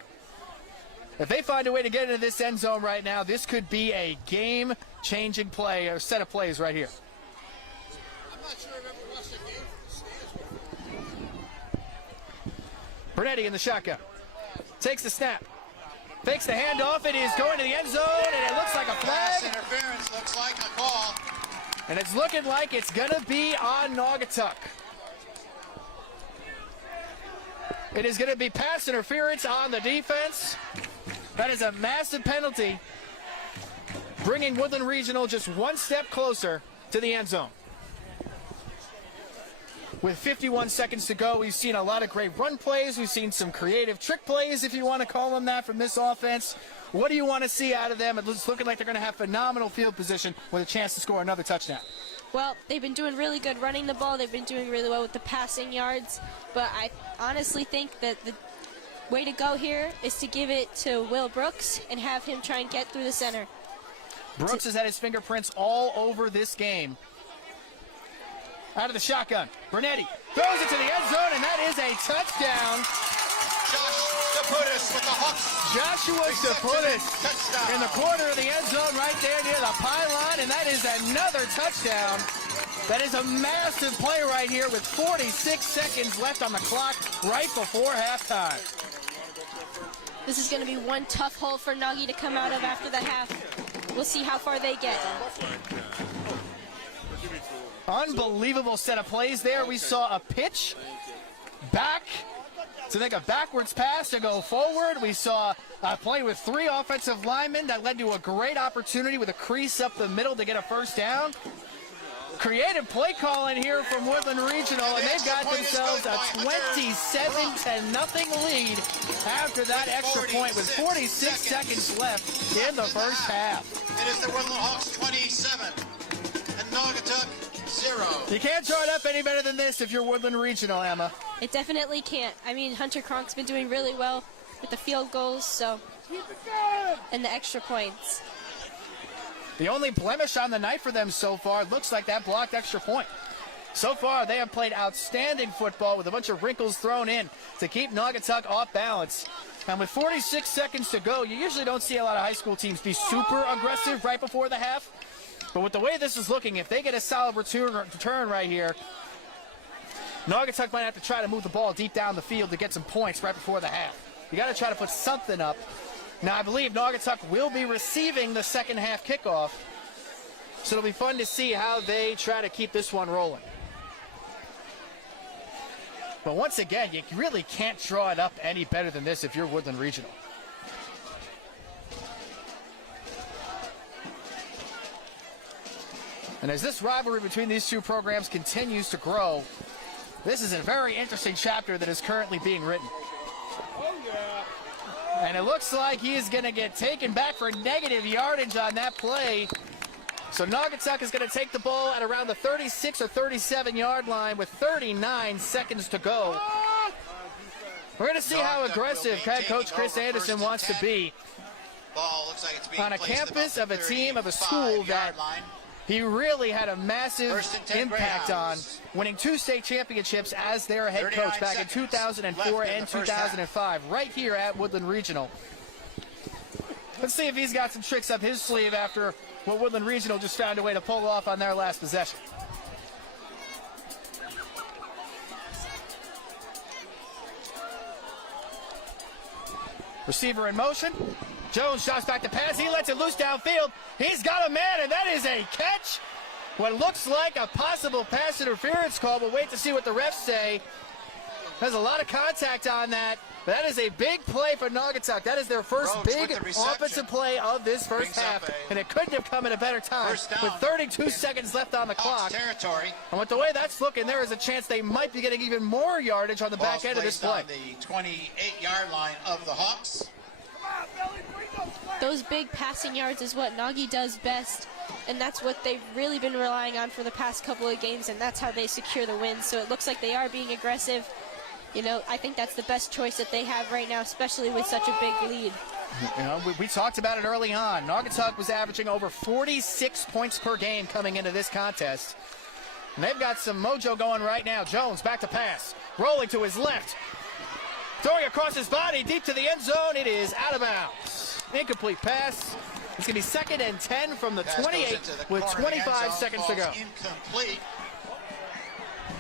If they find a way to get into this end zone right now, this could be a game-changing play, or set of plays right here. I'm not sure I've ever watched a game from the stands. Brunetti in the shotgun. Takes the snap. Fakes the handoff. It is going to the end zone, and it looks like a Pass flag. interference looks like a call. And it's looking like it's going to be on Naugatuck. It is going to be pass interference on the defense. That is a massive penalty, bringing Woodland Regional just one step closer to the end zone. With 51 seconds to go, we've seen a lot of great run plays. We've seen some creative trick plays, if you want to call them that, from this offense. What do you want to see out of them? It's looking like they're going to have phenomenal field position with a chance to score another touchdown. Well, they've been doing really good running the ball. They've been doing really well with the passing yards. But I honestly think that the way to go here is to give it to Will Brooks and have him try and get through the center. Brooks has had his fingerprints all over this game. Out of the shotgun, Brunetti throws it to the end zone, and that is a touchdown. With the Hawks. Joshua Steputis in the corner of the end zone right there near the pylon, and that is another touchdown. That is a massive play right here with 46 seconds left on the clock right before halftime. This is going to be one tough hole for Nuggy to come out of after the half. we'll see how far they get. Unbelievable set of plays there. We saw a pitch back to make a backwards pass to go forward. We saw a play with 3 offensive linemen that led to a great opportunity with a crease up the middle to get a first down. Creative play calling here from Woodland Regional, and they've got themselves a 27-0 lead after that extra point with 46 seconds left in the first half. It is the Woodland Hawks 27 and Naugatuck 0. You can't draw it up any better than this if you're Woodland Regional, Emma. It definitely can't. I mean, Hunter Cronk's been doing really well with the field goals, so, and the extra points. The only blemish on the night for them so far looks like that blocked extra point. So far, they have played outstanding football with a bunch of wrinkles thrown in to keep Naugatuck off balance. And with 46 seconds to go, you usually don't see a lot of high school teams be super aggressive right before the half. But with the way this is looking, if they get a solid return right here, Naugatuck might have to try to move the ball deep down the field to get some points right before the half. You got to try to put something up. Now, I believe Naugatuck will be receiving the second half kickoff, so it'll be fun to see how they try to keep this one rolling. But once again, you really can't draw it up any better than this if you're Woodland Regional. And as this rivalry between these two programs continues to grow, this is a very interesting chapter that is currently being written. And it looks like he is going to get taken back for negative yardage on that play. So Naugatuck is going to take the ball at around the 36 or 37-yard line with 39 seconds to go. We're going to see how aggressive head coach Chris Anderson wants to be on a campus of a team of a school that he really had a massive impact on, winning 2 state championships as their head coach back in 2004 and 2005, right here at Woodland Regional. Let's see if he's got some tricks up his sleeve after what Woodland Regional just found a way to pull off on their last possession. Receiver in motion. Jones shots back to pass. He lets it loose downfield. He's got a man, and that is a catch. What looks like a possible pass interference call. We'll wait to see what the refs say. There's a lot of contact on that. But that is a big play for Naugatuck. That is their first big offensive play of this first half. And it couldn't have come at a better time with 32 seconds left on the clock. Territory. And with the way that's looking, there is a chance they might be getting even more yardage on the back end of this play. On the 28-yard line of the Hawks. Those big passing yards is what Naughty does best, and that's what they've really been relying on for the past couple of games, and that's how they secure the win. So it looks like they are being aggressive. You know, I think that's the best choice that they have right now, especially with such a big lead. You know, we talked about it early on. Naugatuck was averaging over 46 points per game coming into this contest. And they've got some mojo going right now. Jones back to pass, rolling to his left. Throwing across his body deep to the end zone. It is out of bounds. Incomplete pass. It's going to be 2nd and 10 from the 28 with 25 seconds to go. Incomplete.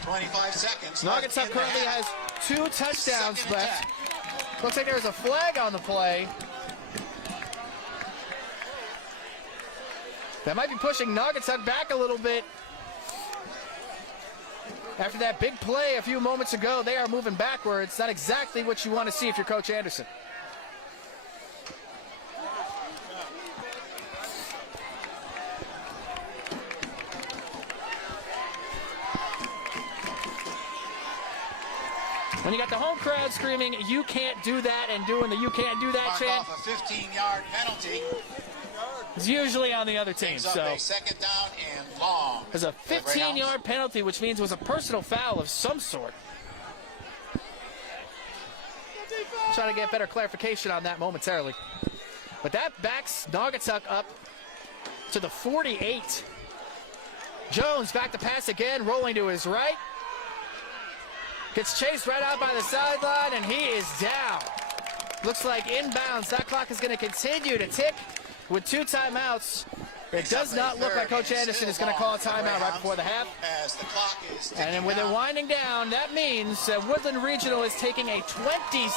25 seconds. Naugatuck currently has 2 touchdowns left. Looks like there's a flag on the play. That might be pushing Naugatuck back a little bit. After that big play a few moments ago, they are moving backwards. Not exactly what you want to see if you're Coach Anderson. When you got the home crowd screaming, "You can't do that," and doing the "you can't do that" chant, off a 15-yard penalty. It's usually on the other team. So a 2nd down and long. There's a 15-yard penalty, which means it was a personal foul of some sort. Trying to get better clarification on that momentarily. But that backs Naugatuck up to the 48. Jones back to pass again, rolling to his right. Gets chased right out by the sideline, and he is down. Looks like inbounds. That clock is going to continue to tick with 2 timeouts It does not look like Coach Anderson is going to call a timeout right before the half. As the clock is And then with it winding down, that means that Woodland Regional is taking a 27-0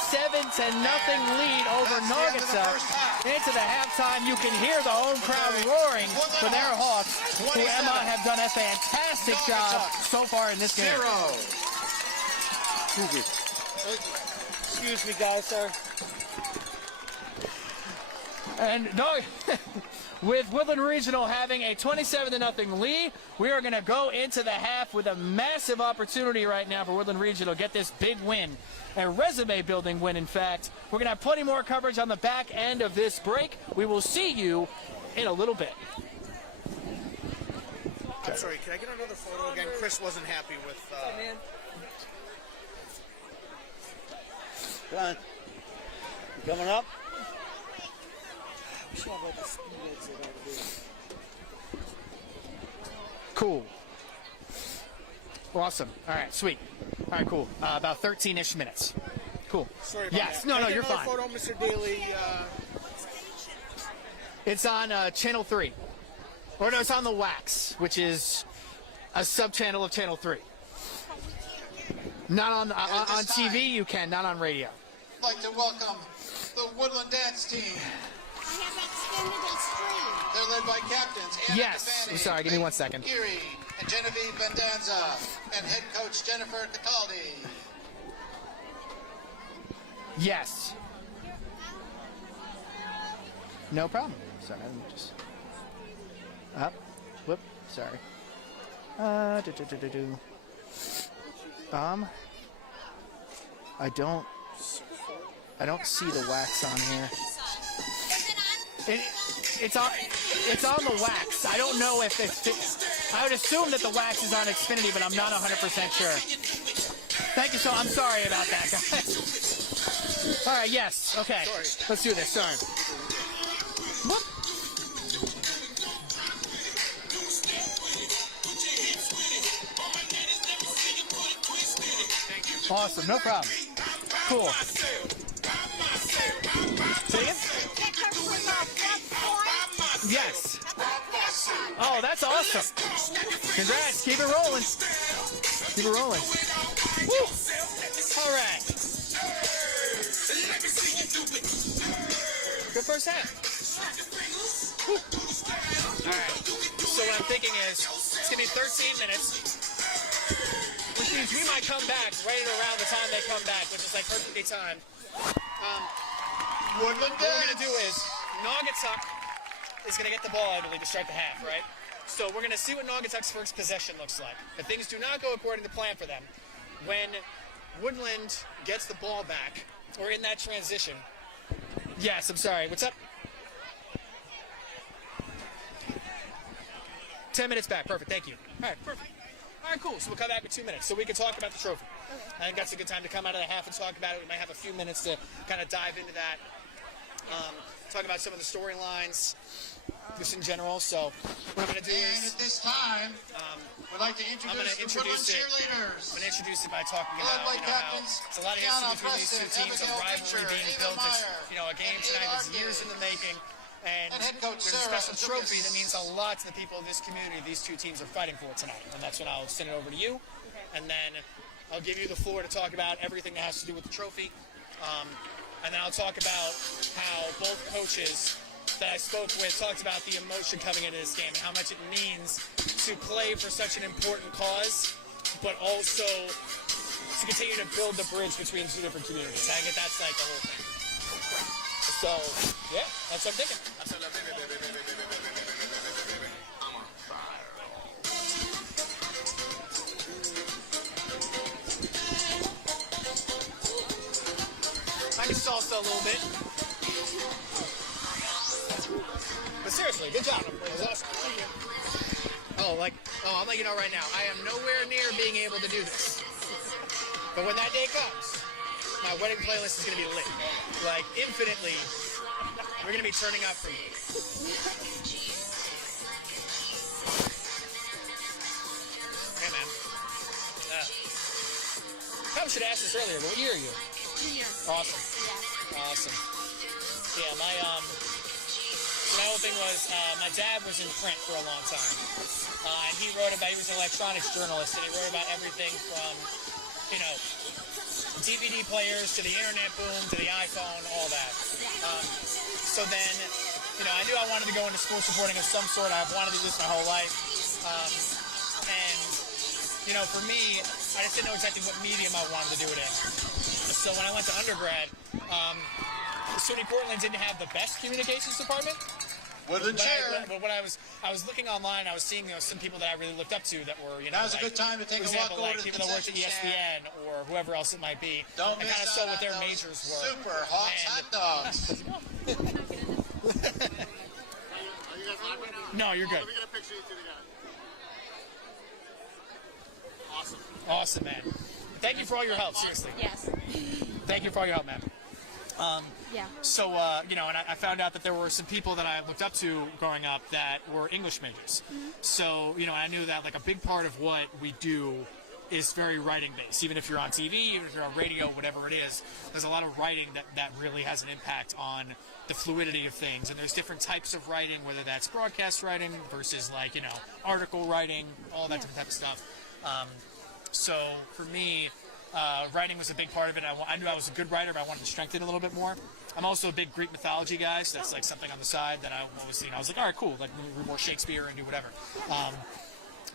lead over Naugatuck into the halftime. You can hear the home crowd roaring for their Hawks, who Emma have done a fantastic job so far in this game. Excuse me, guys, sir. And with Woodland Regional having a 27-0 lead, we are going to go into the half with a massive opportunity right now for Woodland Regional to get this big win, a resume-building win, in fact. We're going to have plenty more coverage on the back end of this break. We will see you in a little bit. I'm sorry, can I get another photo again? Chris wasn't happy with... John, you coming up? Cool. Awesome. All right, sweet. All right, cool. About 13-ish minutes. Cool. Sorry about yes, that. no, Can I no, get you're another fine. photo, Mr. Daly? It's on Channel 3. Or no, it's on the Wax, which is a sub-channel of Channel 3. Not on TV, you can, not on radio. I'd like to welcome the Woodland dance team. I have extended a stream. They're led by captains Anna Yes. Devani, I'm sorry, give me 1 second. Geary, and Genevieve Vendanza, and head coach Jennifer Nicaldi. Yes. No problem. Sorry, I'm just up. Whoop. Sorry. I don't see the Wax on here. It's on the Wax. I don't know if it's. I would assume that the Wax is on Xfinity, but I'm not 100% sure. Thank you. So I'm sorry about that, guys. All right. Yes. Okay. Let's do this. Sorry. Whoop. Awesome. No problem. Cool. Say again? Yes. Oh, that's awesome. Congrats. Keep it rolling. Keep it rolling. Woo. All right. Good first half. Woo. All right. So what I'm thinking is it's going to be 13 minutes, which means we might come back right at around the time they come back, which is like perfectly timed. Woodland What we're going to do is Naugatuck is going to get the ball, I believe, to start the half, right? So we're going to see what Naugatuck's first possession looks like. If things do not go according to plan for them, when Woodland gets the ball back, or in that transition. Yes, I'm sorry. What's up? 10 minutes back. Perfect. Thank you. All right, perfect. All right, cool. So we'll come back in 2 minutes so we can talk about the trophy. I think that's a good time to come out of the half and talk about it. We might have a few minutes to kind of dive into that. Talk about some of the storylines, just in general. So what I'm going to do And is at this time, we'd like to I'm going to introduce the Woodland introduce it. cheerleaders. I'm going to introduce it by talking Led about by how captains it's a lot of Kiana history between these two Preston, teams, a Abigail rivalry Fincher, being Ava built. It's, Meyer, a game and tonight Ava is years in the making. And And head coach there's a Sarah special trophy Azukas. that means a lot to the people of this community these two teams are fighting for tonight. And that's when I'll send it over to you. And then I'll give you the floor to talk about everything that has to do with the trophy. And then I'll talk about how both coaches that I spoke with talked about the emotion coming into this game and how much it means to play for such an important cause, but also to continue to build the bridge between two different communities. I think that's like the whole thing. So, yeah, that's what I'm thinking. I can salsa a little bit. But seriously, good job. It was awesome. I'll let you know right now. I am nowhere near being able to do this. But when that day comes, my wedding playlist is going to be lit. Like, infinitely. We're going to be turning up for you. Hey, man. Probably should have asked this earlier, but what year are you? Junior. Awesome. Yes. Awesome. Yeah, my, my whole thing was my dad was in print for a long time, and he wrote about. He was an electronics journalist, and he wrote about everything from, DVD players to the internet boom to the iPhone, all that. So then, I knew I wanted to go into sports reporting of some sort. I've wanted to do this my whole life, and for me, I just didn't know exactly what medium I wanted to do it in. So when I went to undergrad, SUNY Portland didn't have the best communications department. Woodland chair. But when I was looking online, I was seeing some people that I really looked up to that were Now's a good time to take for a walk example, over like to the people that worked at concession ESPN or whoever else it might be. Don't and miss kind of out saw what on their those majors were. Super Hawks hot dogs. No, you're good. Let me get a picture of you two together. Awesome. Awesome, man. Thank you for all your help. Seriously. Yes. Thank you for all your help, man. Yeah. So, and I found out that there were some people that I looked up to growing up that were English majors. So, I knew that like a big part of what we do is very writing based. Even if you're on TV, even if you're on radio, whatever it is, there's a lot of writing that really has an impact on the fluidity of things. And there's different types of writing, whether that's broadcast writing versus like, article writing, all that different type of stuff. So for me, writing was a big part of it. I knew I was a good writer, but I wanted to strengthen it a little bit more. I'm also a big Greek mythology guy, so that's like something on the side that I always, I was like, all right, cool, like read more Shakespeare and do whatever.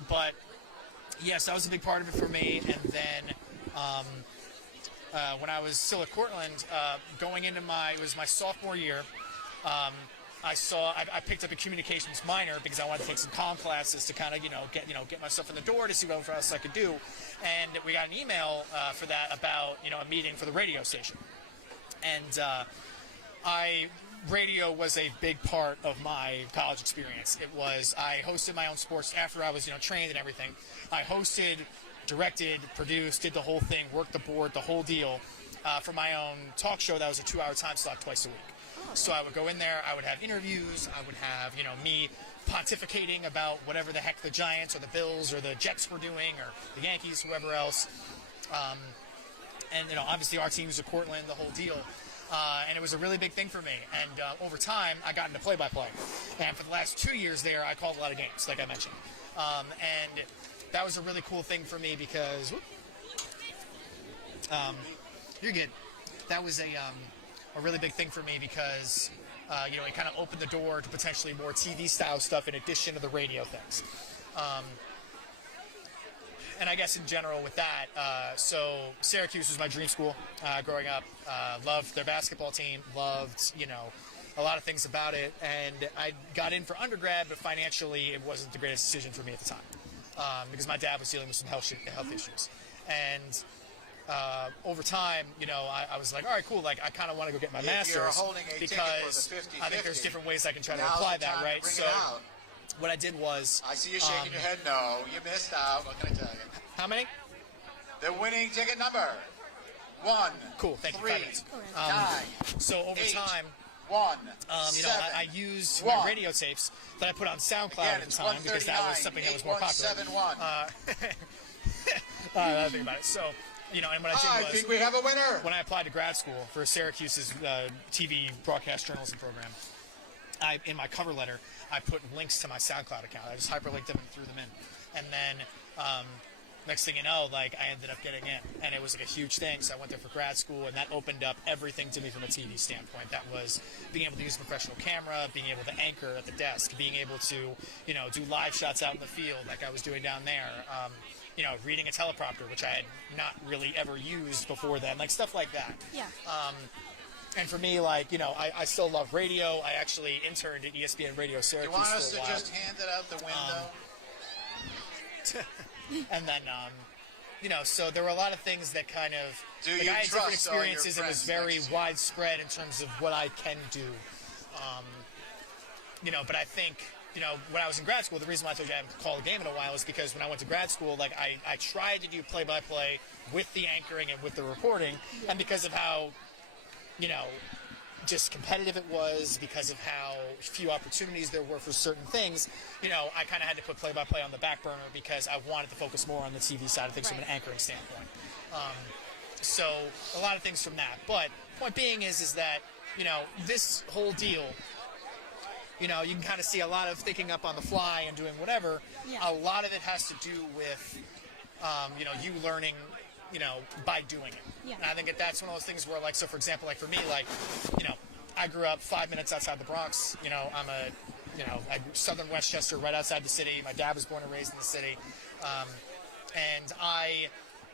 But yes, that was a big part of it for me. And then when I was still at Cortland, going into it was my sophomore year, I picked up a communications minor because I wanted to take some comm classes to kind of, get myself in the door to see what else I could do. And we got an email for that about, a meeting for the radio station. And radio was a big part of my college experience. I hosted my own sports after I was, trained and everything. I hosted, directed, produced, did the whole thing, worked the board, the whole deal for my own talk show that was a 2-hour time slot twice a week. So I would go in there, I would have interviews, I would have, me pontificating about whatever the heck the Giants or the Bills or the Jets were doing or the Yankees, whoever else. And, obviously our teams are Cortland, the whole deal. And it was a really big thing for me. And over time, I got into play-by-play. And for the last 2 years there, I called a lot of games, like I mentioned. And that was a really cool thing for me because... you're good. That was a really big thing for me because, it kind of opened the door to potentially more TV-style stuff in addition to the radio things. And I guess in general with that, so Syracuse was my dream school growing up. Loved their basketball team, loved, a lot of things about it. And I got in for undergrad, but financially it wasn't the greatest decision for me at the time because my dad was dealing with some health issues. And over time, I was like, all right, cool. Like, I kind of want to go get my master's because I think there's different ways I can try to apply that, right? So what I did was... I see you shaking your head no. You missed out. What can I tell you? How many? The winning ticket number. 1. Cool. Thank you. 3, 9. 9. So over 8, time... 1. I used my radio tapes that I put on SoundCloud at the time because that was something that was more popular. 8171. I think about it. So... and what I did was, I think we have a winner. When I applied to grad school for Syracuse's TV broadcast journalism program, in my cover letter, I put links to my SoundCloud account. I just hyperlinked them and threw them in. And then next thing you know, I ended up getting in. And it was a huge thing. So I went there for grad school, and that opened up everything to me from a TV standpoint. That was being able to use a professional camera, being able to anchor at the desk, being able to, do live shots out in the field like I was doing down there. Reading a teleprompter, which I had not really ever used before then, stuff like that. Yeah. And for me, I still love radio. I actually interned at ESPN Radio Syracuse for a while. You want us to while. just hand it out the window? And then, so there were a lot of things that kind of... Do you I had different trust all your experiences. It was friends very next to you? widespread in terms of what I can do. But I think... when I was in grad school, the reason why I told you I haven't called a game in a while is because when I went to grad school, I tried to do play-by-play with the anchoring and with the reporting, and because of how, just competitive it was, because of how few opportunities there were for certain things, I kind of had to put play-by-play on the back burner because I wanted to focus more on the TV side of things from an anchoring standpoint. So a lot of things from that. But point being is that, this whole deal you know, you can kind of see a lot of thinking up on the fly and doing whatever. Yeah. A lot of it has to do with, you know, you learning, you know, by doing it. Yeah. And I think that's one of those things where, like, so for example, like for me, like, you know, I grew up 5 minutes outside the Bronx. You know, I'm a, you know, southern Westchester, right outside the city. My dad was born and raised in the city. And I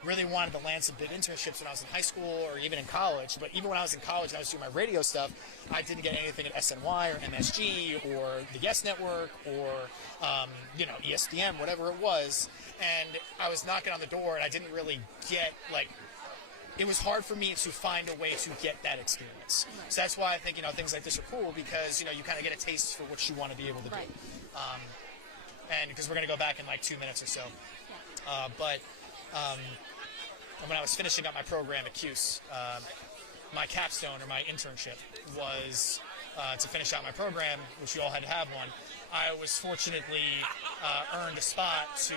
really wanted to land some big internships when I was in high school or even in college. But even when I was in college and I was doing my radio stuff, I didn't get anything at SNY or MSG or the Yes Network or, you know, ESPN, whatever it was. And I was knocking on the door and I didn't really get, like, it was hard for me to find a way to get that experience. So that's why I think, you know, things like this are cool because, you know, you kind of get a taste for what you want to be able to do. Right. And because we're going to go back in like 2 minutes or so. But when I was finishing up my program at CUSE, my capstone or my internship was to finish out my program, which we all had to have one. I was fortunately earned a spot to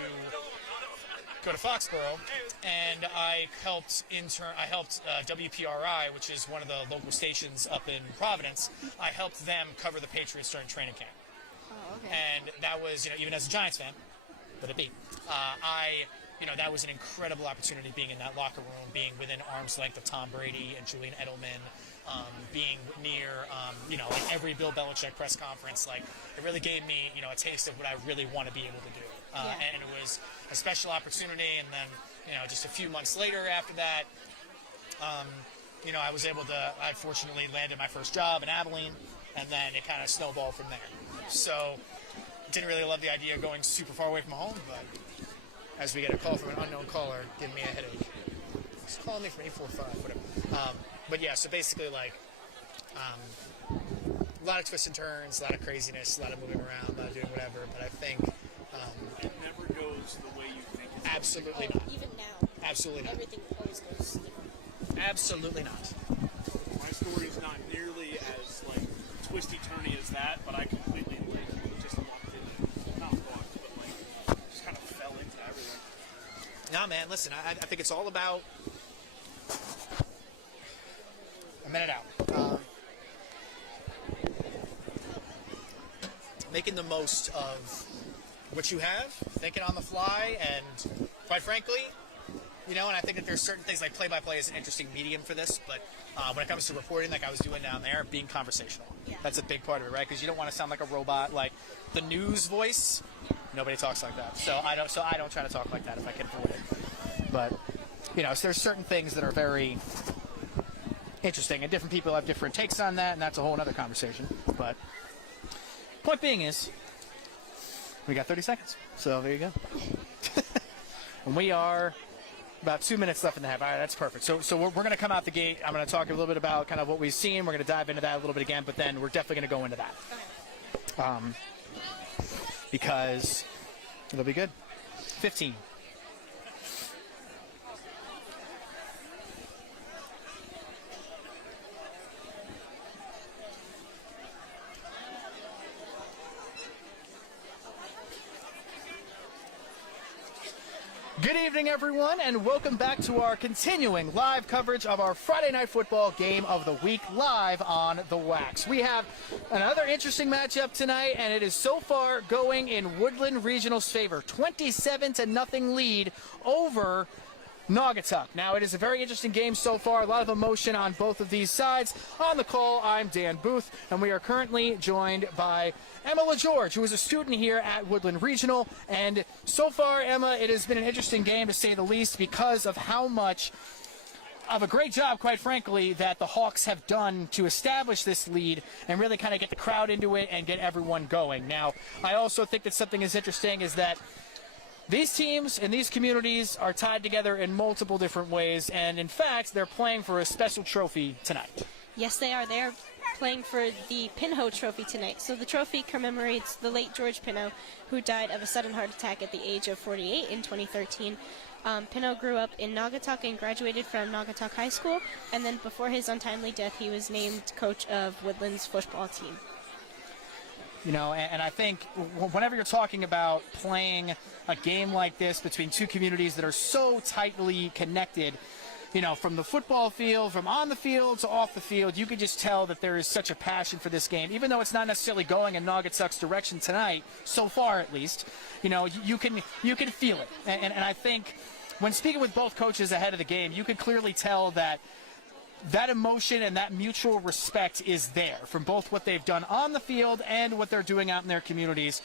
go to Foxborough, and I helped WPRI, which is one of the local stations up in Providence. I helped them cover the Patriots during training camp. Oh, okay. And that was, you know, even as a Giants fan, but it beat. You know, that was an incredible opportunity being in that locker room, being within arm's length of Tom Brady and Julian Edelman, being near, you know, like every Bill Belichick press conference. Like, it really gave me, you know, a taste of what I really want to be able to do. And it was a special opportunity. And then, you know, just a few months later after that, you know, I fortunately landed my first job in Abilene, and then it kind of snowballed from there. So, didn't really love the idea of going super far away from home, but as we get a call from an unknown caller giving me a headache. He's calling me from 845, whatever. But yeah, so basically, like, a lot of twists and turns, a lot of craziness, a lot of moving around, a lot of doing whatever, but I think... it never goes the way you think it's absolutely not. Even now. Absolutely not. Everything always goes different. Absolutely not. My story's not nearly as, like, twisty-turny as that, but I completely, like, just lucked in. Not lucked, but, like, just kind of fell into everything. Nah, man, listen, I think it's all about... A minute out. Making the most of what you have, thinking on the fly, and quite frankly, you know, and I think that there's certain things like play-by-play is an interesting medium for this, but when it comes to reporting like I was doing down there, being conversational. Yeah. That's a big part of it, right? Because you don't want to sound like a robot. Like the news voice, nobody talks like that. So I don't try to talk like that if I can avoid it. But, you know, so there's certain things that are very interesting, and different people have different takes on that, and that's a whole other conversation. But point being is, we got 30 seconds, so there you go. And we are about 2 minutes left in the half. All right, that's perfect. So we're going to come out the gate. I'm going to talk a little bit about kind of what we've seen. We're going to dive into that a little bit again, but then we're definitely going to go into that. Because it'll be good. 15. Good evening, everyone, and welcome back to our continuing live coverage of our Friday Night Football game of the week live on the Wax. We have another interesting matchup tonight, and it is so far going in Woodland Regional's favor. 27-0 lead over Naugatuck. Now, it is a very interesting game so far. A lot of emotion on both of these sides. On the call, I'm Dan Booth, and we are currently joined by Emma LaGeorge, who is a student here at Woodland Regional. And so far, Emma, it has been an interesting game, to say the least, because of how much of a great job, quite frankly, that the Hawks have done to establish this lead and really kind of get the crowd into it and get everyone going. Now, I also think that something is interesting is that these teams and these communities are tied together in multiple different ways, and in fact, they're playing for a special trophy tonight. Yes, they are. They are playing for the Pinho Trophy tonight. So the trophy commemorates the late George Pinho, who died of a sudden heart attack at the age of 48 in 2013. Pinho grew up in Naugatuck and graduated from Naugatuck High School, and then before his untimely death, he was named coach of Woodland's football team. You know, and I think whenever you're talking about playing a game like this between two communities that are so tightly connected, from the football field, from on the field to off the field, you could just tell that there is such a passion for this game, even though it's not necessarily going in Naugatuck's direction tonight, so far at least. You can feel it. And I think when speaking with both coaches ahead of the game, you could clearly tell that emotion and that mutual respect is there from both what they've done on the field and what they're doing out in their communities,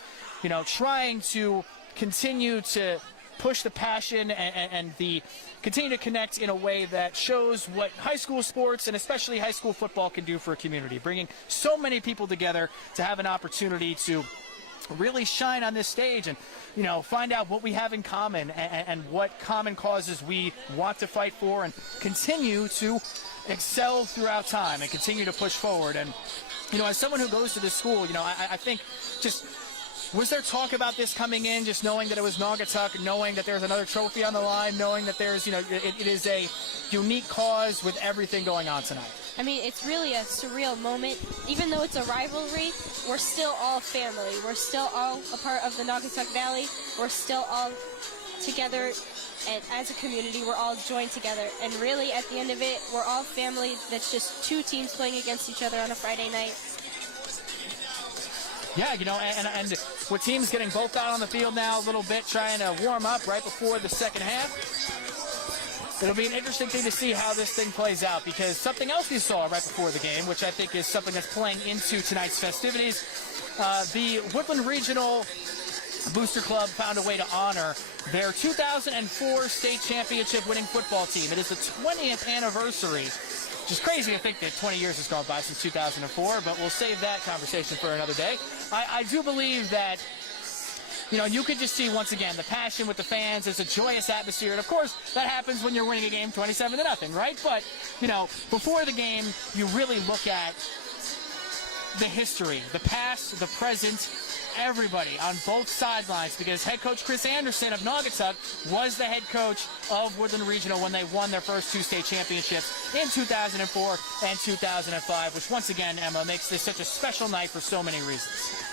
trying to continue to push the passion and the continue to connect in a way that shows what high school sports and especially high school football can do for a community, bringing so many people together to have an opportunity to really shine on this stage and find out what we have in common and what common causes we want to fight for and continue to excel throughout time and continue to push forward. And as someone who goes to this school, I think just was there talk about this coming in, just knowing that it was Naugatuck, knowing that there's another trophy on the line, knowing that there's it is a unique cause with everything going on tonight? I mean, it's really a surreal moment. Even though it's a rivalry, we're still all family. We're still all a part of the Naugatuck Valley. We're still all together, and as a community, we're all joined together. And really, at the end of it, we're all family. That's just two teams playing against each other on a Friday night. Yeah, and with teams getting both out on the field now a little bit, trying to warm up right before the second half. It'll be an interesting thing to see how this thing plays out, because something else we saw right before the game, which I think is something that's playing into tonight's festivities, the Woodland Regional Booster Club found a way to honor their 2004 state championship winning football team. It is the 20th anniversary, which is crazy to think that 20 years has gone by since 2004, but we'll save that conversation for another day. I do believe that you could just see, once again, the passion with the fans. There's a joyous atmosphere. And, of course, that happens when you're winning a game 27-0, right? But, before the game, you really look at the history, the past, the present, everybody on both sidelines, because head coach Chris Anderson of Naugatuck was the head coach of Woodland Regional when they won their first two state championships in 2004 and 2005, which, once again, Emma, makes this such a special night for so many reasons.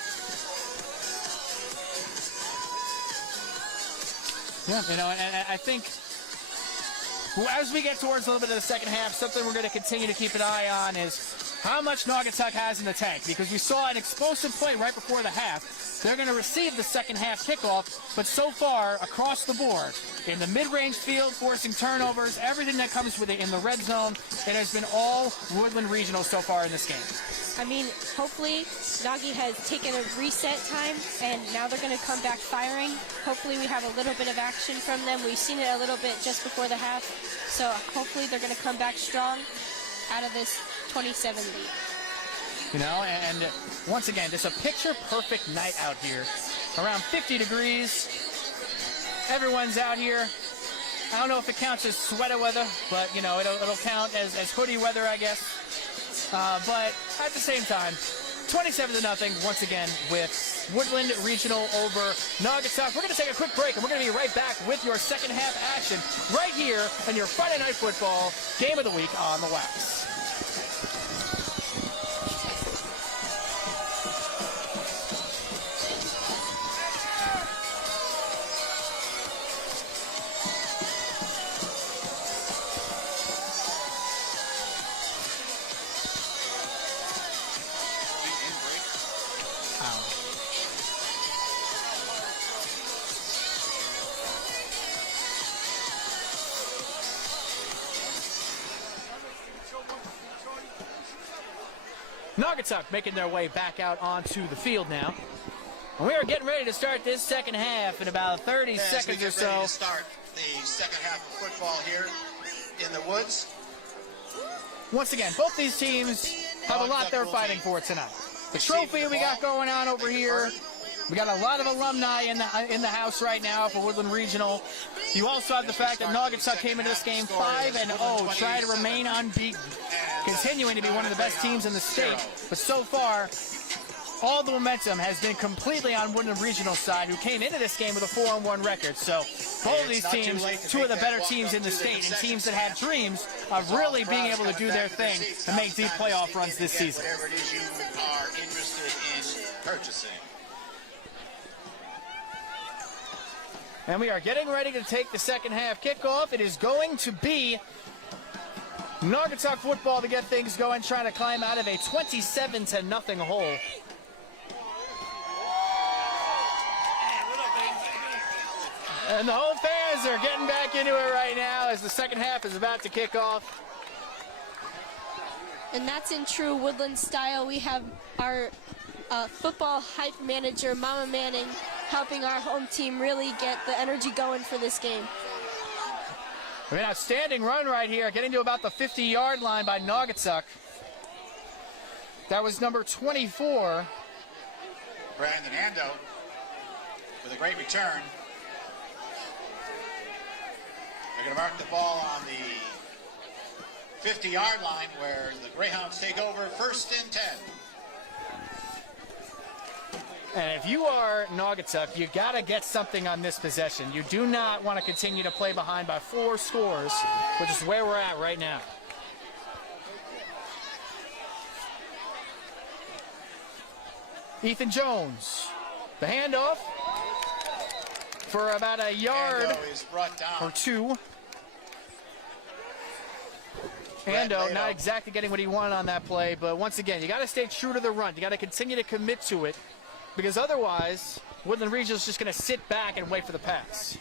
Yeah, and I think as we get towards a little bit of the second half, something we're going to continue to keep an eye on is how much Naugatuck has in the tank, because we saw an explosive play right before the half. They're going to receive the second half kickoff, but so far, across the board, in the mid-range field, forcing turnovers, everything that comes with it in the red zone, it has been all Woodland Regional so far in this game. I mean, hopefully, Nagi has taken a reset time, and now they're going to come back firing. Hopefully, we have a little bit of action from them. We've seen it a little bit just before the half, so hopefully they're going to come back strong out of this 27 lead. And once again, just a picture-perfect night out here. Around 50 degrees. Everyone's out here. I don't know if it counts as sweater weather, but, it'll count as hoodie weather, I guess. But at the same time, 27-0 once again with Woodland Regional over Naugatuck. We're going to take a quick break, and we're going to be right back with your second half action right here in your Friday Night Football Game of the Week on the Wax. Naugatuck making their way back out onto the field now. And we are getting ready to start this second half in about 30 seconds or so. Ready to start the second half of football here in the woods. Once again, both these teams have a lot they're fighting for tonight. The trophy we got going on over here. We got a lot of alumni in the house right now for Woodland Regional. You also have the fact that Naugatuck came into this game 5-0, trying to remain unbeaten, continuing to be one of the best teams in the state. But so far, all the momentum has been completely on Woodland Regional's side, who came into this game with a 4-1 record. So both of these teams, two of the better teams in the state, and teams that have dreams of really being able to do their thing and make deep playoff runs this season. Whatever it is you are interested in purchasing. And we are getting ready to take the second half kickoff. It is going to be Naugatuck football to get things going, trying to climb out of a 27-0 hole. And the home fans are getting back into it right now as the second half is about to kick off. And that's in true Woodland style. We have our football hype manager, Mama Manning, helping our home team really get the energy going for this game. An outstanding run right here, getting to about the 50-yard line by Naugatuck. That was number 24. Brandon Ando with a great return. They're going to mark the ball on the 50-yard line where the Greyhounds take over, 1st and 10. And if you are Naugatuck, you got to get something on this possession. You do not want to continue to play behind by 4 scores, which is where we're at right now. Ethan Jones, the handoff for about a yard is brought down. or 2. Ando not exactly getting what he wanted on that play, but once again, you got to stay true to the run. You got to continue to commit to it, because otherwise, Woodland Regional is just going to sit back and wait for the pass.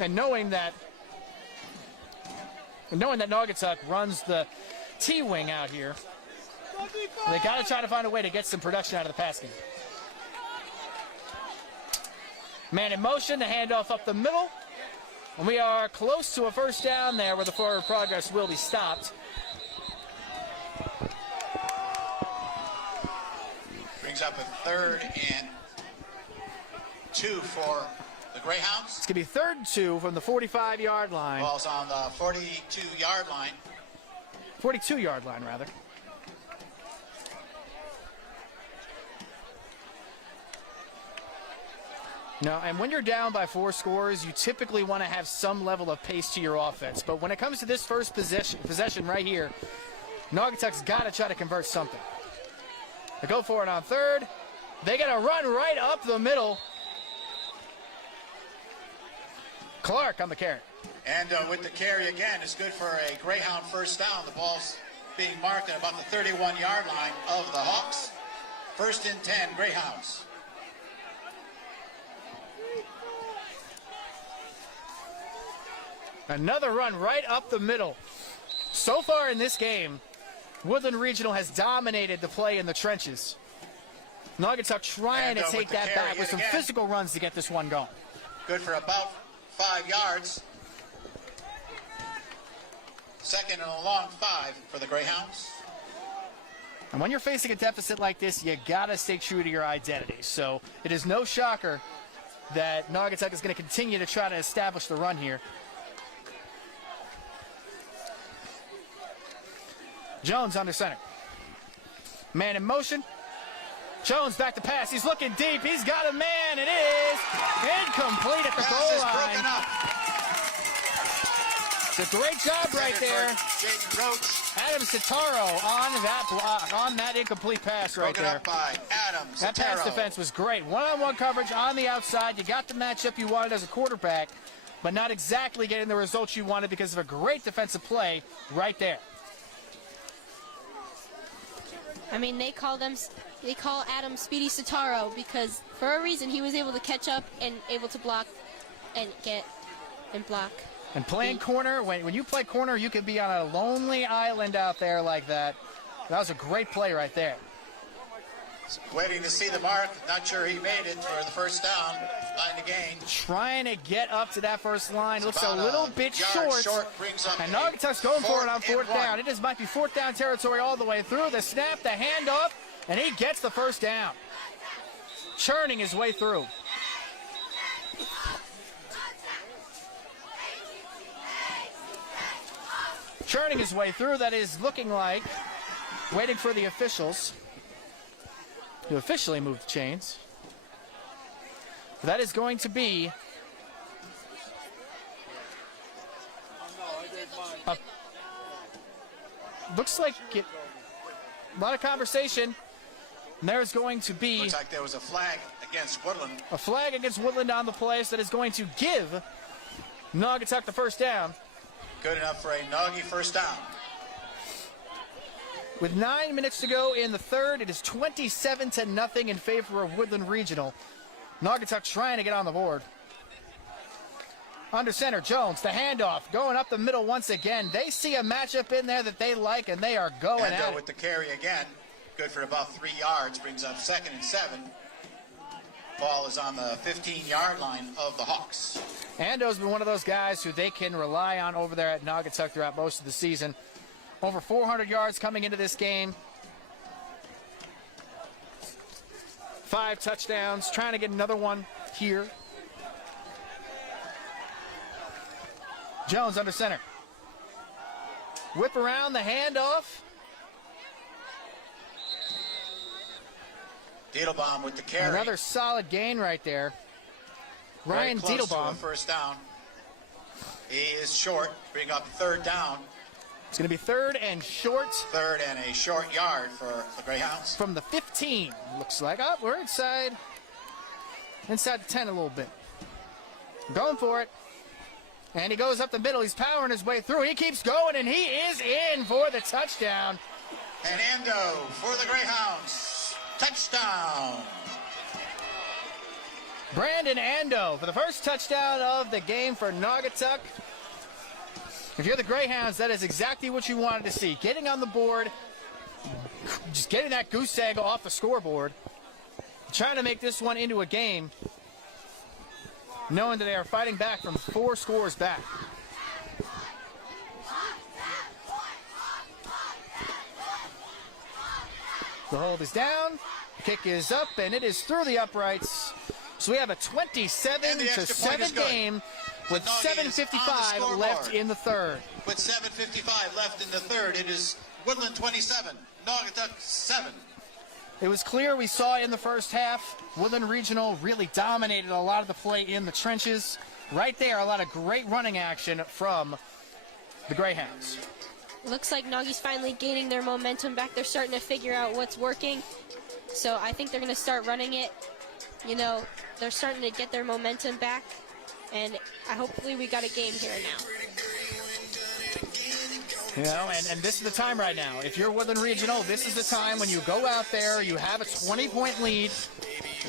And knowing that Naugatuck runs the T-wing out here, they got to try to find a way to get some production out of the pass game. Man in motion, the handoff up the middle. And we are close to a first down there where the forward progress will be stopped. Brings up a 3rd and 2 for the Greyhounds. It's going to be 3rd and 2 from the 45-yard line. Ball's on the 42-yard line. 42-yard line, rather. No, and when you're down by 4 scores, you typically want to have some level of pace to your offense. But when it comes to this first possession right here, Naugatuck's got to try to convert something. They go for it on 3rd. They got to run right up the middle. Clark on the carry. And with the carry again, it's good for a Greyhound first down. The ball's being marked at about the 31-yard line of the Hawks. 1st and 10, Greyhounds. Another run right up the middle. So far in this game, Woodland Regional has dominated the play in the trenches. Naugatuck trying to take that back with some physical runs to get this one going. Good for about 5 yards. 2nd and a long 5 for the Greyhounds. And when you're facing a deficit like this, you got to stay true to your identity. So it is no shocker that Naugatuck is going to continue to try to establish the run here. Jones under center. Man in motion. Jones back to pass. He's looking deep. He's got a man. It is incomplete at the goal line. It's a great job right there. Adam Sitaro on that incomplete pass right there. Up by Adam Sitaro. That pass defense was great. One-on-one coverage on the outside. You got the matchup you wanted as a quarterback, but not exactly getting the results you wanted because of a great defensive play right there. I mean, they call Adam Speedy Sitaro because for a reason he was able to catch up and able to block and block. And playing corner, when you play corner, you can be on a lonely island out there like that. That was a great play right there. Waiting to see the mark. Not sure he made it for the first down. Line to gain. Trying to get up to that first line. Looks a little bit short. And Naugatuck's going for it on 4th down. It might be 4th down territory all the way through. The snap, the handoff, and he gets the first down. Churning his way through. Churning his way through. That is looking like waiting for the officials to officially move the chains. That is going to be looks like a lot of conversation. And there's going to be Looks like there was a flag against Woodland. a flag against Woodland on the place that is going to give Naugatuck the first down. Good enough for a Naughty first down. With 9 minutes to go in the third, it is 27-0 in favor of Woodland Regional. Naugatuck trying to get on the board. Under center, Jones, the handoff, going up the middle once again. They see a matchup in there that they like, and they are going at it. With the carry again. Good for about 3 yards. Brings up 2nd and 7. Ball is on the 15-yard line of the Hawks. Ando's been one of those guys who they can rely on over there at Naugatuck throughout most of the season. Over 400 yards coming into this game. 5 touchdowns, trying to get another one here. Jones under center. Whip around the handoff. Diedelbaum with the carry. Another solid gain right there. Ryan Very close to a Diedelbaum. first down. He is short. Bring up 3rd down. It's going to be 3rd and short. 3rd and a short yard for the Greyhounds. From the 15, looks like. Oh, we're inside the 10 a little bit. Going for it. And he goes up the middle. He's powering his way through. He keeps going, and he is in for the touchdown. And Ando for the Greyhounds. Touchdown. Brandon Ando for the first touchdown of the game for Naugatuck. If you're the Greyhounds, that is exactly what you wanted to see. Getting on the board, just getting that goose egg off the scoreboard, trying to make this one into a game, knowing that they are fighting back from 4 scores back. The hold is down, kick is up, and it is through the uprights. So we have a 27-7 game with 7:55 left in the third. With 7:55 left in the third, it is Woodland 27, Naugatuck 7. It was clear we saw in the first half, Woodland Regional really dominated a lot of the play in the trenches. Right there, a lot of great running action from the Greyhounds. Looks like Noggy's finally gaining their momentum back. They're starting to figure out what's working. So I think they're going to start running it. You know, they're starting to get their momentum back. And hopefully we got a game here now. You know, and this is the time right now. If you're Woodland Regional, this is the time when you go out there, you have a 20-point lead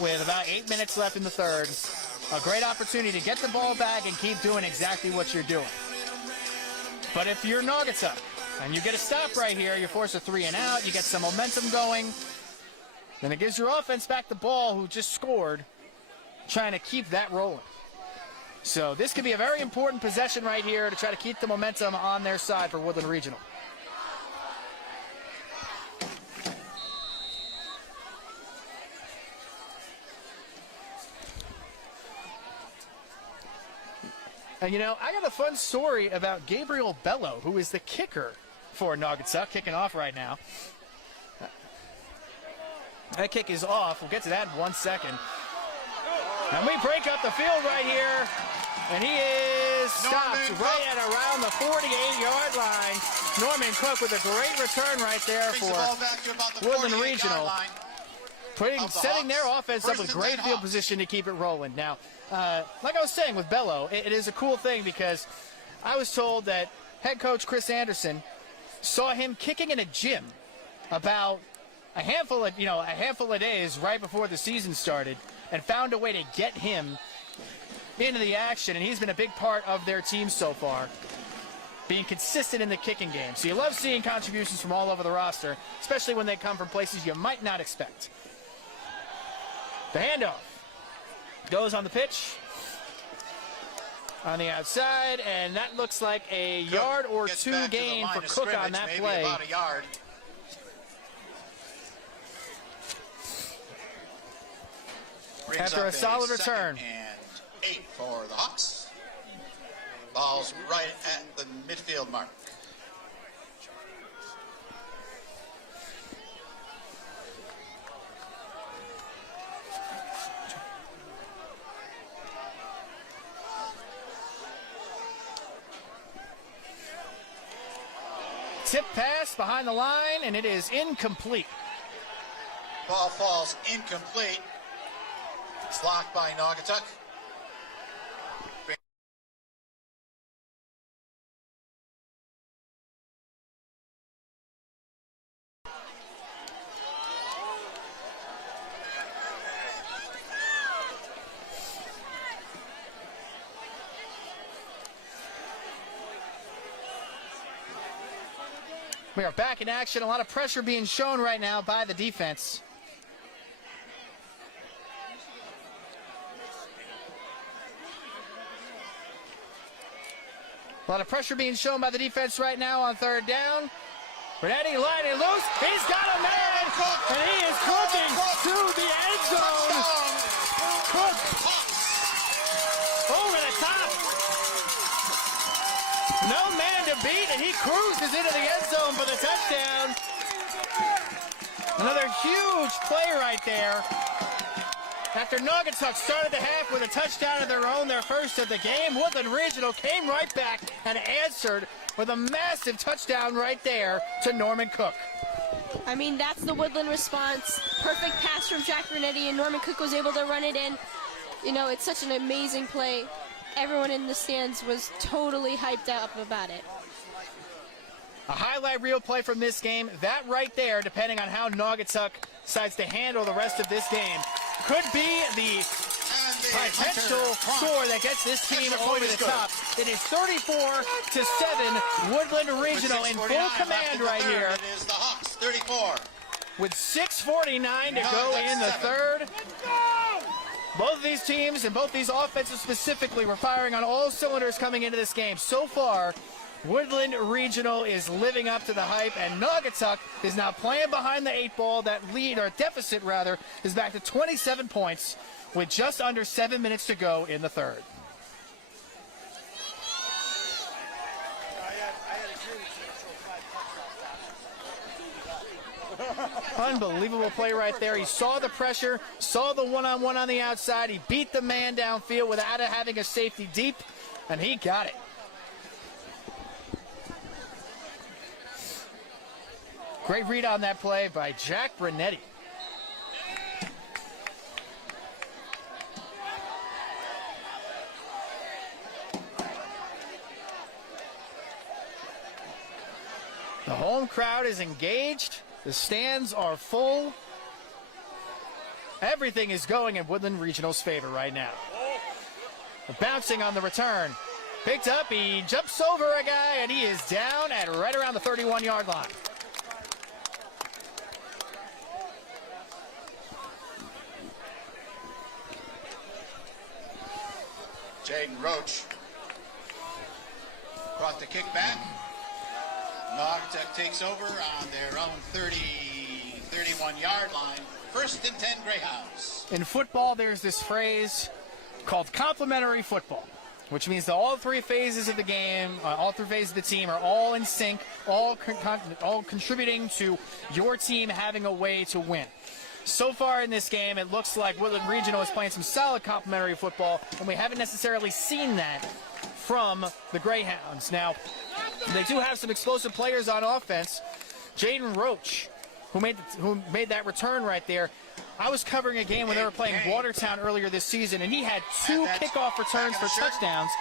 with about 8 minutes left in the third. A great opportunity to get the ball back and keep doing exactly what you're doing. But if you're Naugatuck and you get a stop right here, you force a 3 and out, you get some momentum going, then it gives your offense back the ball who just scored, trying to keep that rolling. So this could be a very important possession right here to try to keep the momentum on their side for Woodland Regional. And you know, I got a fun story about Gabriel Bello, who is the kicker for Naugatuck, kicking off right now. That kick is off. We'll get to that in 1 second. And we break up the field right here. And he is stopped right at around the 48-yard line. Norman Cook with a great return right there for Woodland Regional. Setting their offense up with great field position to keep it rolling. Now, like I was saying with Bello, it is a cool thing because I was told that head coach Chris Anderson saw him kicking in a gym about a handful of days right before the season started and found a way to get him into the action, and he's been a big part of their team so far, being consistent in the kicking game. So you love seeing contributions from all over the roster, especially when they come from places you might not expect. The handoff goes on the pitch on the outside, and that looks like a yard or 2 gain for Cook on that play. About a yard. After a solid return. 8 for the Hawks. Ball's right at the midfield mark. Tip pass behind the line, and it is incomplete. Ball falls incomplete. It's blocked by Naugatuck. We are back in action. A lot of pressure being shown right now by the defense. A lot of pressure being shown by the defense right now on third down. Brunetti lining loose. He's got a man, and he is cooking to the end zone. Cook over the top. No man to beat, and he cruises into the end zone for the touchdown. Another huge play right there. After Naugatuck started the half with a touchdown of their own, their first of the game, Woodland Regional came right back and answered with a massive touchdown right there to Norman Cook. I mean, that's the Woodland response. Perfect pass from Jack Brunetti, and Norman Cook was able to run it in. You know, it's such an amazing play. Everyone in the stands was totally hyped up about it. A highlight reel play from this game. That right there, depending on how Naugatuck decides to handle the rest of this game, could be the potential score that gets this team over the top. It is 34-7, Woodland Regional in full command right here. It is the Hawks, 34. With 6:49 to go in the third. Both of these teams and both these offenses specifically were firing on all cylinders coming into this game. So far, Woodland Regional is living up to the hype, and Naugatuck is now playing behind the 8 ball. That lead, or deficit rather, is back to 27 points with just under 7 minutes to go in the third. Unbelievable play right there. He saw the pressure, saw the one-on-one on the outside. He beat the man downfield without having a safety deep, and he got it. Great read on that play by Jack Brunetti. The home crowd is engaged. The stands are full. Everything is going in Woodland Regional's favor right now. Bouncing on the return. Picked up, he jumps over a guy, and he is down at right around the 31-yard line. Jaden Roach brought the kick back. Naugatuck takes over on their own 31-yard line. 1st and 10 Greyhounds. In football, there's this phrase called complementary football, which means that all 3 phases of the game, all 3 phases of the team are all in sync, all contributing to your team having a way to win. So far in this game, it looks like Woodland Regional is playing some solid complementary football, and we haven't necessarily seen that from the Greyhounds. Now, they do have some explosive players on offense. Jaden Roach, who made that return right there. I was covering a game when they were playing Watertown earlier this season, and he had 2 kickoff returns for touchdowns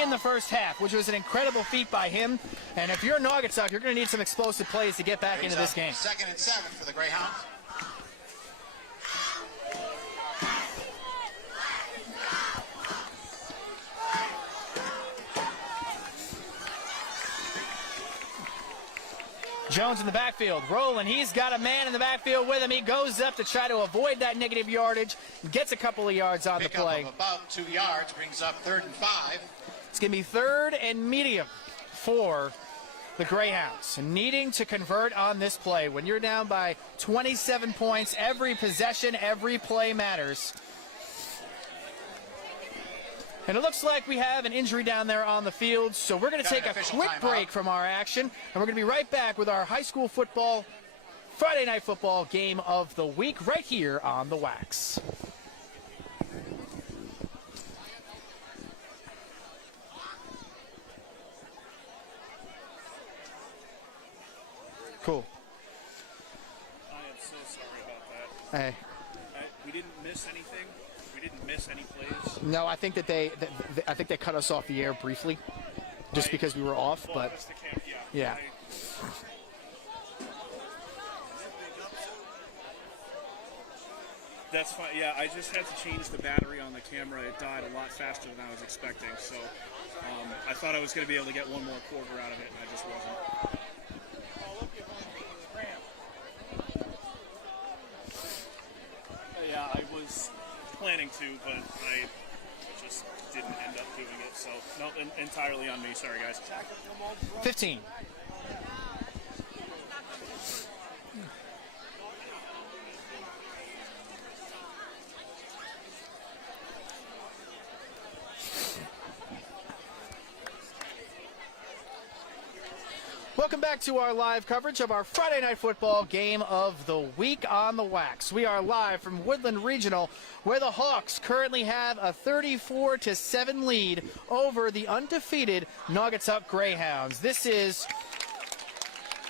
in the first half, which was an incredible feat by him. And if you're Naugatuck, you're going to need some explosive plays to get back into this game. 2nd and 7 for the Greyhounds. Jones in the backfield, rolling. He's got a man in the backfield with him. He goes up to try to avoid that negative yardage, gets a couple of yards on the play. Pick up of about 2 yards, brings up 3rd and 5. It's going to be 3rd and medium for the Greyhounds, needing to convert on this play. When you're down by 27 points, every possession, every play matters. And it looks like we have an injury down there on the field, so we're going to take a quick break from our action, and we're going to be right back with our high school football, Friday night football game of the week right here on the Wax. I Cool. am so sorry about We didn't miss anything. We didn't miss any plays. No, I think that I think they cut us off the air briefly, just because we were off. Well, But that's the camera, yeah. That's fine. Yeah, I just had to change the battery on the camera. It died a lot faster than I was expecting. So I thought I was going to be able to get one more quarter out of it, and I just wasn't. Yeah, I was planning to, but I just didn't end up doing it. So, no, entirely on me. Sorry, guys. 15. Welcome back to our live coverage of our Friday Night Football game of the week on the Wax. We are live from Woodland Regional, where the Hawks currently have a 34-7 lead over the undefeated Naugatuck Greyhounds. This is,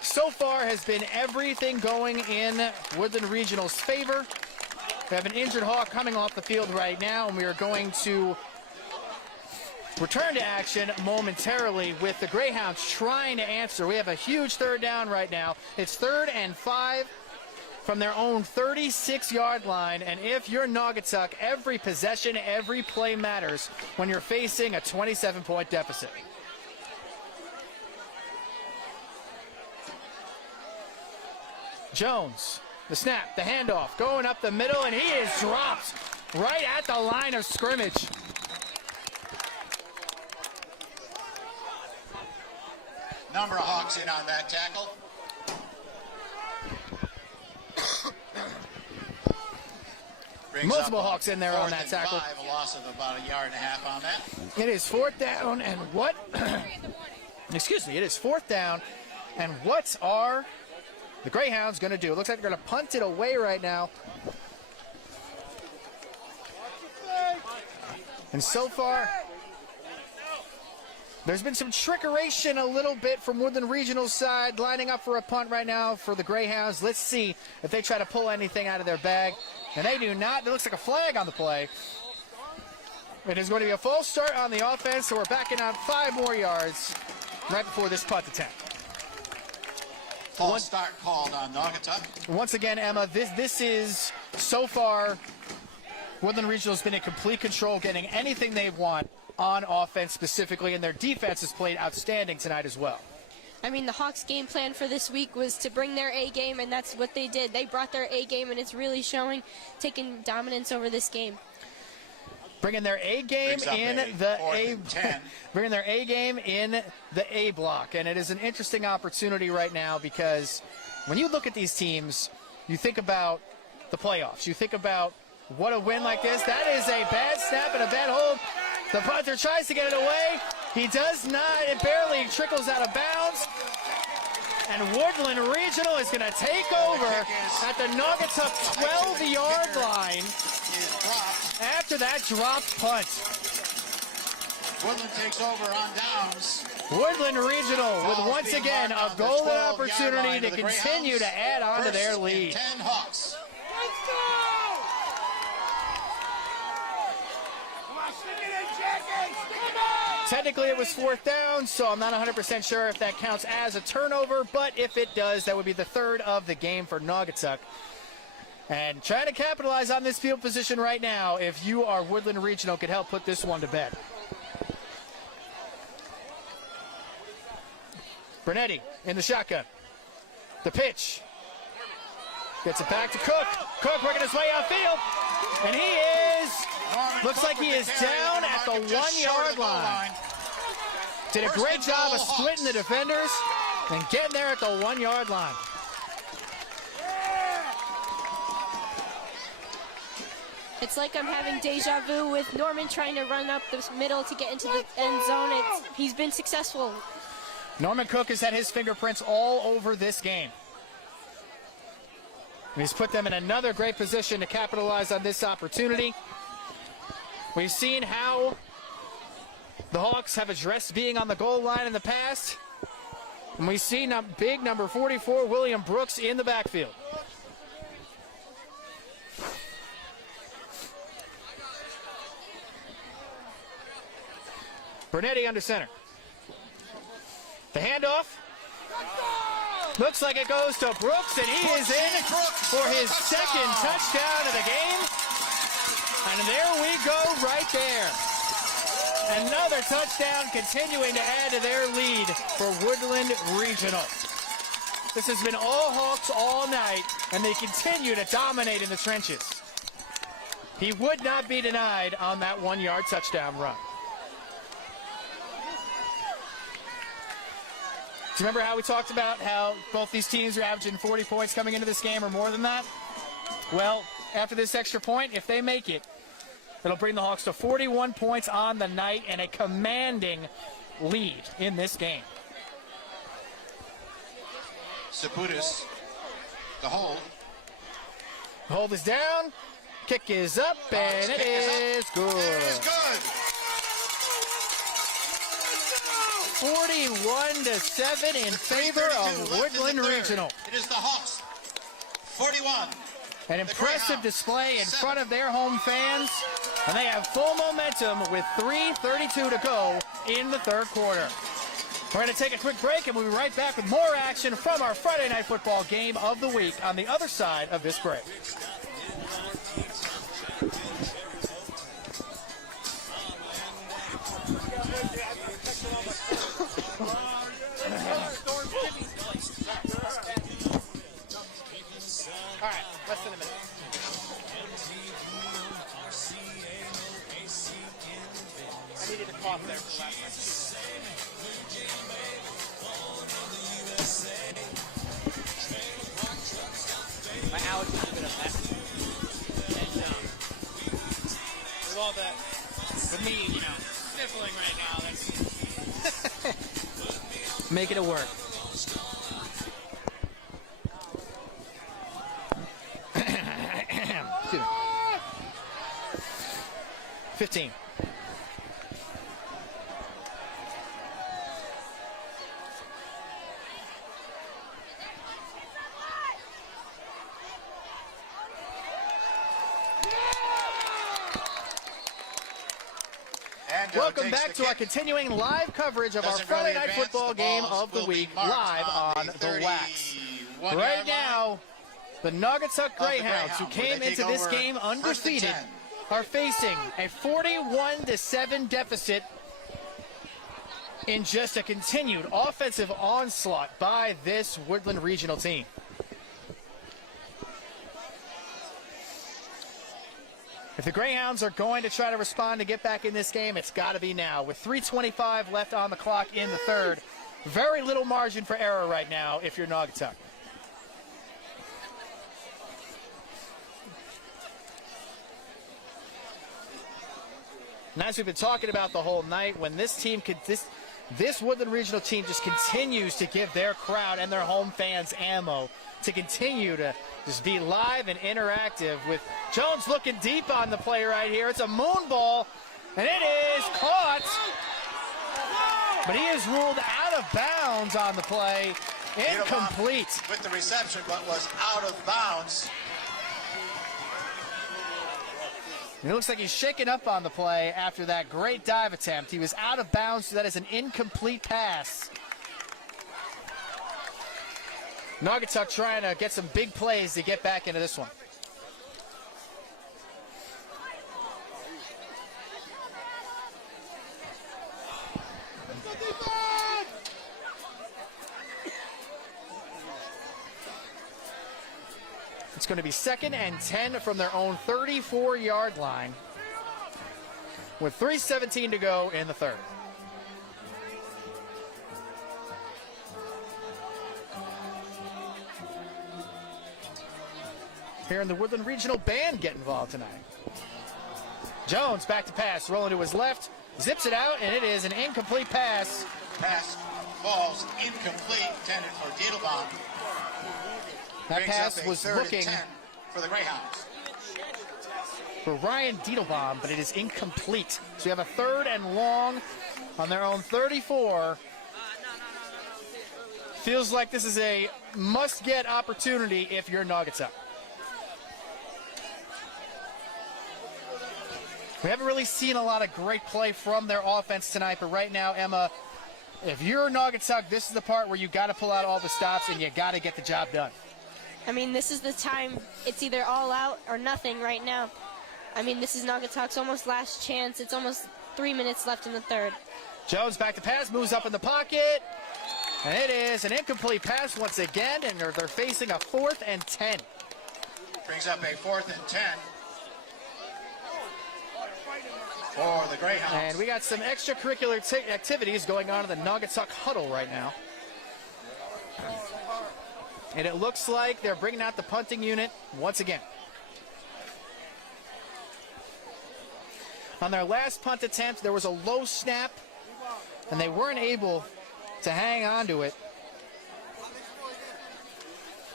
so far, has been everything going in Woodland Regional's favor. We have an injured Hawk coming off the field right now, and we are going to return to action momentarily with the Greyhounds trying to answer. We have a huge third down right now. It's 3rd and 5 from their own 36-yard line. And if you're Naugatuck, every possession, every play matters when you're facing a 27-point deficit. Jones, the snap, the handoff, going up the middle, and he is dropped right at the line of scrimmage. Number of Hawks in on that tackle. Multiple Hawks in there on that tackle. 5, a loss of about 1.5 yards on that. It is 4th down, and what? Excuse me. It is 4th down, and what are the Greyhounds going to do? It looks like they're going to punt it away right now. And so far, there's been some trickeration a little bit from Woodland Regional's side, lining up for a punt right now for the Greyhounds. Let's see if they try to pull anything out of their bag. And they do not. There looks like a flag on the play. It is going to be a false start on the offense, so we're backing out 5 more yards right before this punt attempt. False start called on Naugatuck. Once again, Emma, this is, so far, Woodland Regional's been in complete control, getting anything they want on offense specifically, and their defense has played outstanding tonight as well. I mean, the Hawks' game plan for this week was to bring their A game, and that's what they did. They brought their A game, and it's really showing, taking dominance over this game. Bringing their A game in the A, bringing their A game in the A block, and it is an interesting opportunity right now because when you look at these teams, you think about the playoffs. You think about what a win like this. That is a bad snap and a bad hold. The punter tries to get it away. He does not. It barely trickles out of bounds. And Woodland Regional is going to take over at the Naugatuck 12-yard line after that dropped punt. Woodland takes over on downs. Woodland Regional with once again a golden opportunity to continue to add on to their lead. 10 Hawks. Let's go! Come on, stick it in, Jackie! Stick it in! Technically it was 4th down, so I'm not 100% sure if that counts as a turnover, but if it does, that would be the 3rd of the game for Naugatuck. And trying to capitalize on this field position right now, if you are Woodland Regional, could help put this one to bed. Bernetti in the shotgun. The pitch. Gets it back to Cook. Cook working his way outfield. And he is, looks like he is down at the 1-yard line. Did a great job of splitting the defenders and getting there at the 1-yard line. It's like I'm having deja vu with Norman trying to run up the middle to get into the end zone. He's been successful. Norman Cook has had his fingerprints all over this game. And he's put them in another great position to capitalize on this opportunity. We've seen how the Hawks have addressed being on the goal line in the past. And we see big number 44, William Brooks, in the backfield. Bernetti under center. The handoff. Looks like it goes to Brooks, and he is in for his second touchdown of the game. And there we go right there. Another touchdown, continuing to add to their lead for Woodland Regional. This has been all Hawks all night, and they continue to dominate in the trenches. He would not be denied on that 1-yard touchdown run. Do you remember how we talked about how both these teams are averaging 40 points coming into this game or more than that? Well, after this extra point, if they make it, it'll bring the Hawks to 41 points on the night and a commanding lead in this game. Saputis, the hold. Hold is down, kick is up, and it is good. It is good. 41-7 in favor of Woodland Regional. It is the Hawks. 41. An impressive display in front of their home fans, and they have full momentum with 3:32 to go in the third quarter. We're going to take a quick break, and we'll be right back with more action from our Friday Night Football game of the week on the other side of this break. All right, less than a minute. I needed a cough there for last night. My allergies have been a mess. And with all that, with me, sniffling right now, that's Making it work. Excuse me. 15. Welcome back to our continuing live coverage of our Friday Night Football game of the week, live on the Wax. Right now, the Naugatuck Greyhounds, who came into this game undefeated, are facing a 41-7 deficit in just a continued offensive onslaught by this Woodland Regional team. If the Greyhounds are going to try to respond to get back in this game, it's got to be now. With 3:25 left on the clock in the third, very little margin for error right now if you're Naugatuck. And as we've been talking about the whole night, when this team could, this Woodland Regional team just continues to give their crowd and their home fans ammo to continue to just be live and interactive, with Jones looking deep on the play right here. It's a moon ball, and it is caught. But he is ruled out of bounds on the play. Incomplete. With the reception, but was out of bounds. And it looks like he's shaken up on the play after that great dive attempt. He was out of bounds, so that is an incomplete pass. Naugatuck trying to get some big plays to get back into this one. It's going to be 2nd and 10 from their own 34-yard line with 3:17 to go in the third. Hearing the Woodland Regional Band get involved tonight. Jones back to pass, rolling to his left, zips it out, and it is an incomplete pass. Pass falls incomplete, intended for Diedelbaum. That pass was looking for the Greyhounds. For Ryan Diedelbaum, but it is incomplete. So you have a 3rd and long on their own 34. Feels like this is a must-get opportunity if you're Naugatuck. We haven't really seen a lot of great play from their offense tonight, but right now, Emma, if you're Naugatuck, this is the part where you got to pull out all the stops and you got to get the job done. I mean, this is the time. It's either all out or nothing right now. I mean, this is Naugatuck's almost last chance. It's almost 3 minutes left in the third. Jones back to pass, moves up in the pocket, and it is an incomplete pass once again, and they're facing a 4th and 10. Brings up a 4th and 10 for the Greyhounds. And we got some extracurricular activities going on in the Naugatuck huddle right now. And it looks like they're bringing out the punting unit once again. On their last punt attempt, there was a low snap, and they weren't able to hang on to it,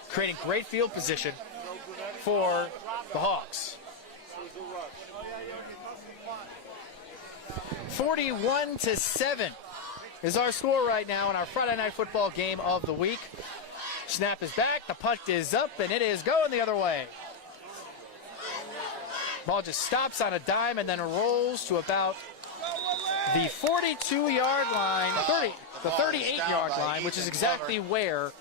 creating great field position for the Hawks. 41-7 is our score right now in our Friday Night Football game of the week. Snap is back, the punt is up, and it is going the other way. Ball just stops on a dime and then rolls to about the 42-yard line, the 38-yard line, which is exactly where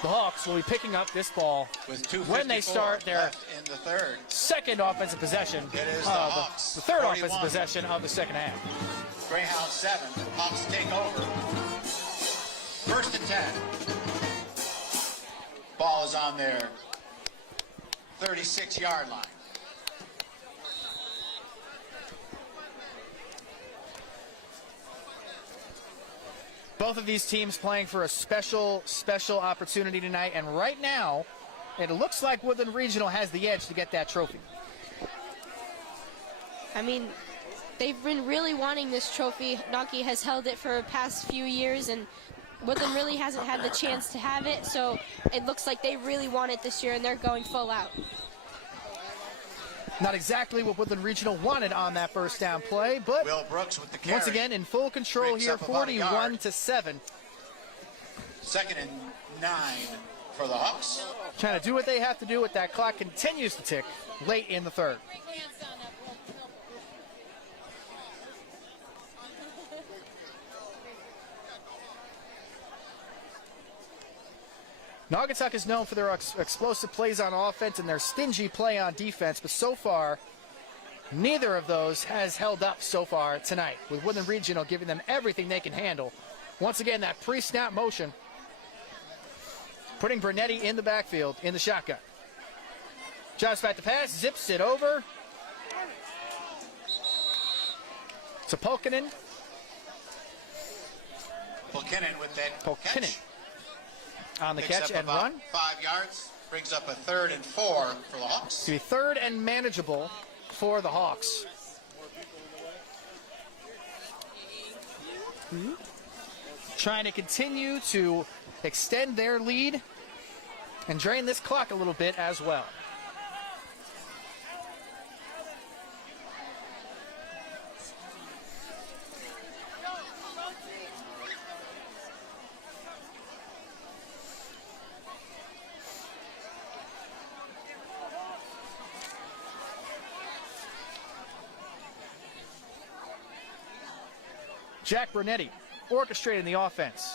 the Hawks will be picking up this ball when they start their in the third. second offensive possession, It is the Hawks, the third 41. offensive possession of the second half. Greyhound 7. Hawks take over. 1st and 10. Ball is on their 36-yard line. Both of these teams playing for a special opportunity tonight, and right now, it looks like Woodland Regional has the edge to get that trophy. I mean, they've been really wanting this trophy. Naughty has held it for the past few years, and Woodland really hasn't had the chance to have it, so it looks like they really want it this year, and they're going full out. Not exactly what Woodland Regional wanted on that first down play, but Will Brooks with the carry. once again in full control Breaks here, up about a yard. 41-7. 2nd and 9 for the Hawks. Trying to do what they have to do with that clock continues to tick late in the third. Naugatuck is known for their explosive plays on offense and their stingy play on defense, but so far, neither of those has held up so far tonight, with Woodland Regional giving them everything they can handle. Once again, that pre-snap motion, putting Brunetti in the backfield in the shotgun. Jones back to pass, zips it over to Polkinen. Polkinen with that catch. On the Picks catch up and about run. 5 yards. Brings up a 3rd and 4 for the Hawks. To be 3rd and manageable for the Hawks. Trying to continue to extend their lead and drain this clock a little bit as well. Jack Brunetti orchestrating the offense.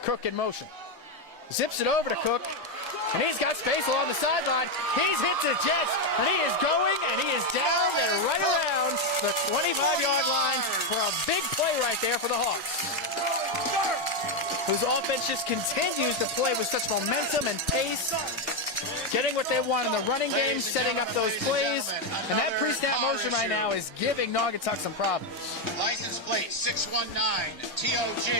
Cook in motion. Zips it over to Cook, and he's got space along the sideline. He's hit the Jets, and he is going, and he is down and right around the 25-yard line for a big play right there for the Hawks, whose offense just continues to play with such momentum and pace, getting what they want in the running game, setting up those plays, and that pre-snap motion right now is giving Naugatuck some problems. License plate 619 TOG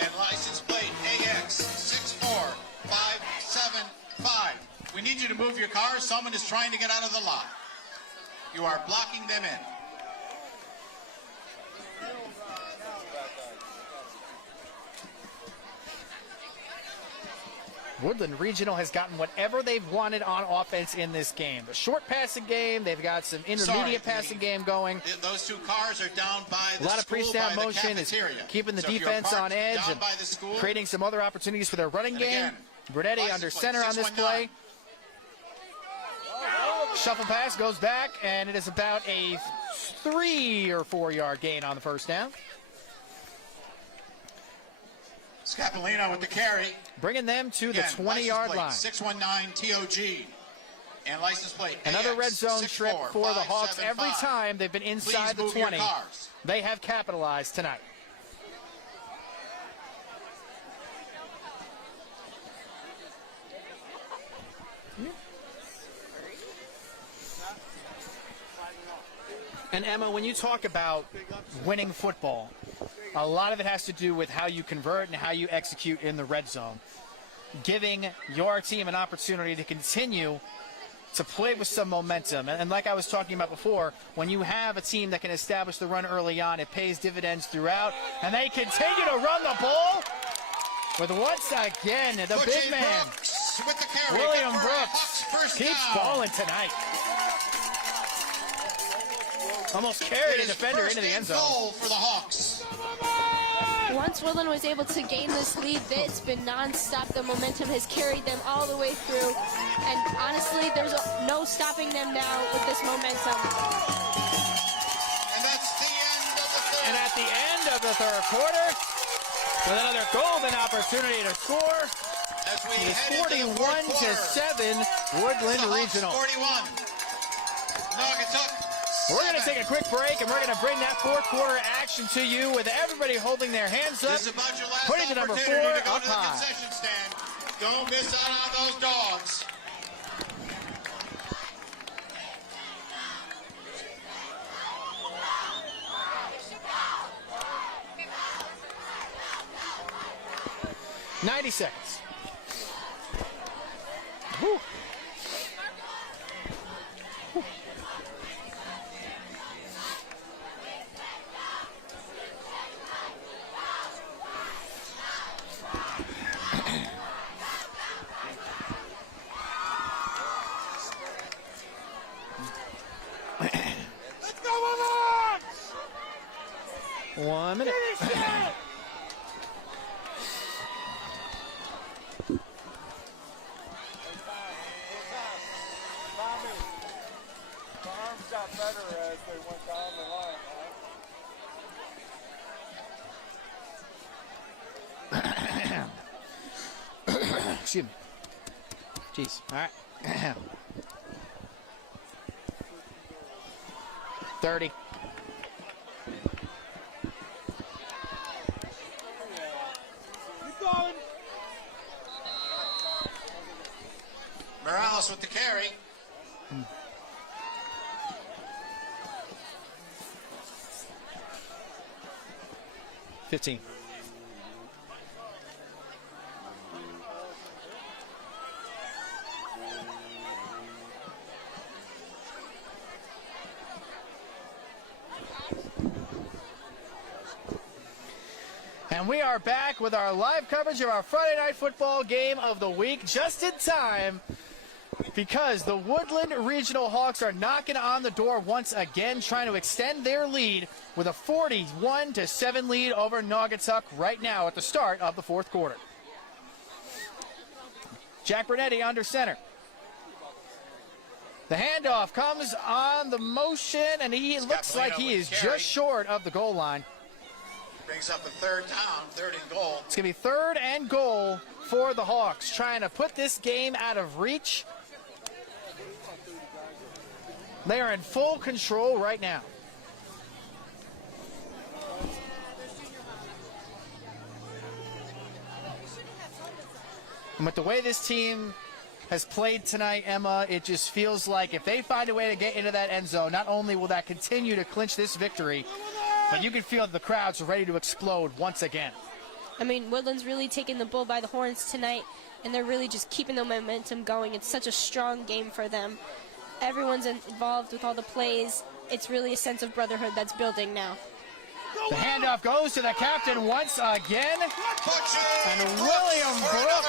and license plate AX 64575. We need you to move your car. Someone is trying to get out of the lot. You are blocking them in. Woodland Regional has gotten whatever they've wanted on offense in this game. The short passing game, they've got some intermediate passing game going. Those two cars are down by the A lot of school, pre-snap by the motion is cafeteria. keeping the So if you're defense parked on edge down and by the school, creating some other opportunities for their running game. again, Brunetti license under plate center on this play. 619. Shuffle pass goes back, and it is about a 3 or 4 yard gain on the first down. Scapolino with the carry. Bringing them to the Again, 20-yard line. 619 TOG. And license plate. Another AX red zone trip for the Hawks. Every 64-575. time they've been inside the Please move 20, your cars. they have capitalized tonight. And Emma, when you talk about winning football, a lot of it has to do with how you convert and how you execute in the red zone. Giving your team an opportunity to continue to play with some momentum. And like I was talking about before, when you have a team that can establish the run early on, it pays dividends throughout. And they continue to run the ball with once again the big man, with the carry. William Good for Brooks, Hawks, keeps down. balling tonight. Almost carried a It is defender first into the end and zone. goal for the Hawks. Once Woodland was able to gain this lead, it's been nonstop. The momentum has carried them all the way through. And honestly, there's no stopping them now with this momentum. And that's the end of the third. And at the end of the third quarter, with another golden opportunity to score, As we it is head into the fourth quarter. 41-7 Woodland The Hawks Regional. 41. Naugatuck. We're going to take a quick break, and we're going to bring that fourth quarter action to you with everybody holding their hands up, This is about your last putting the number 4 opportunity to go up to the high. concession stand. Don't miss out on those dogs. $90 seconds. Whew. Let's go, Woodland! 1 minute. My arms got better as they went down the line, huh? Excuse me. Jeez. All right. 30. Keep going. Morales with the carry. $15. And we are back with our live coverage of our Friday night football game of the week, just in time because the Woodland Regional Hawks are knocking on the door once again, trying to extend their lead with a 41-7 lead over Naugatuck right now at the start of the fourth quarter. Jack Bernetti under center. The handoff comes on the motion, and he looks like he is just short of the goal line. Brings up a third down, third and goal. It's going to be third and goal for the Hawks, trying to put this game out of reach. They are in full control right now. And with the way this team has played tonight, Emma, it just feels like if they find a way to get into that end zone, not only will that continue to clinch this victory, but you can feel the crowds are ready to explode once again. I mean, Woodland's really taking the bull by the horns tonight, and they're really just keeping the momentum going. It's such a strong game for them. Everyone's involved with all the plays. It's really a sense of brotherhood that's building now. The handoff goes to the captain once again. And William Brooks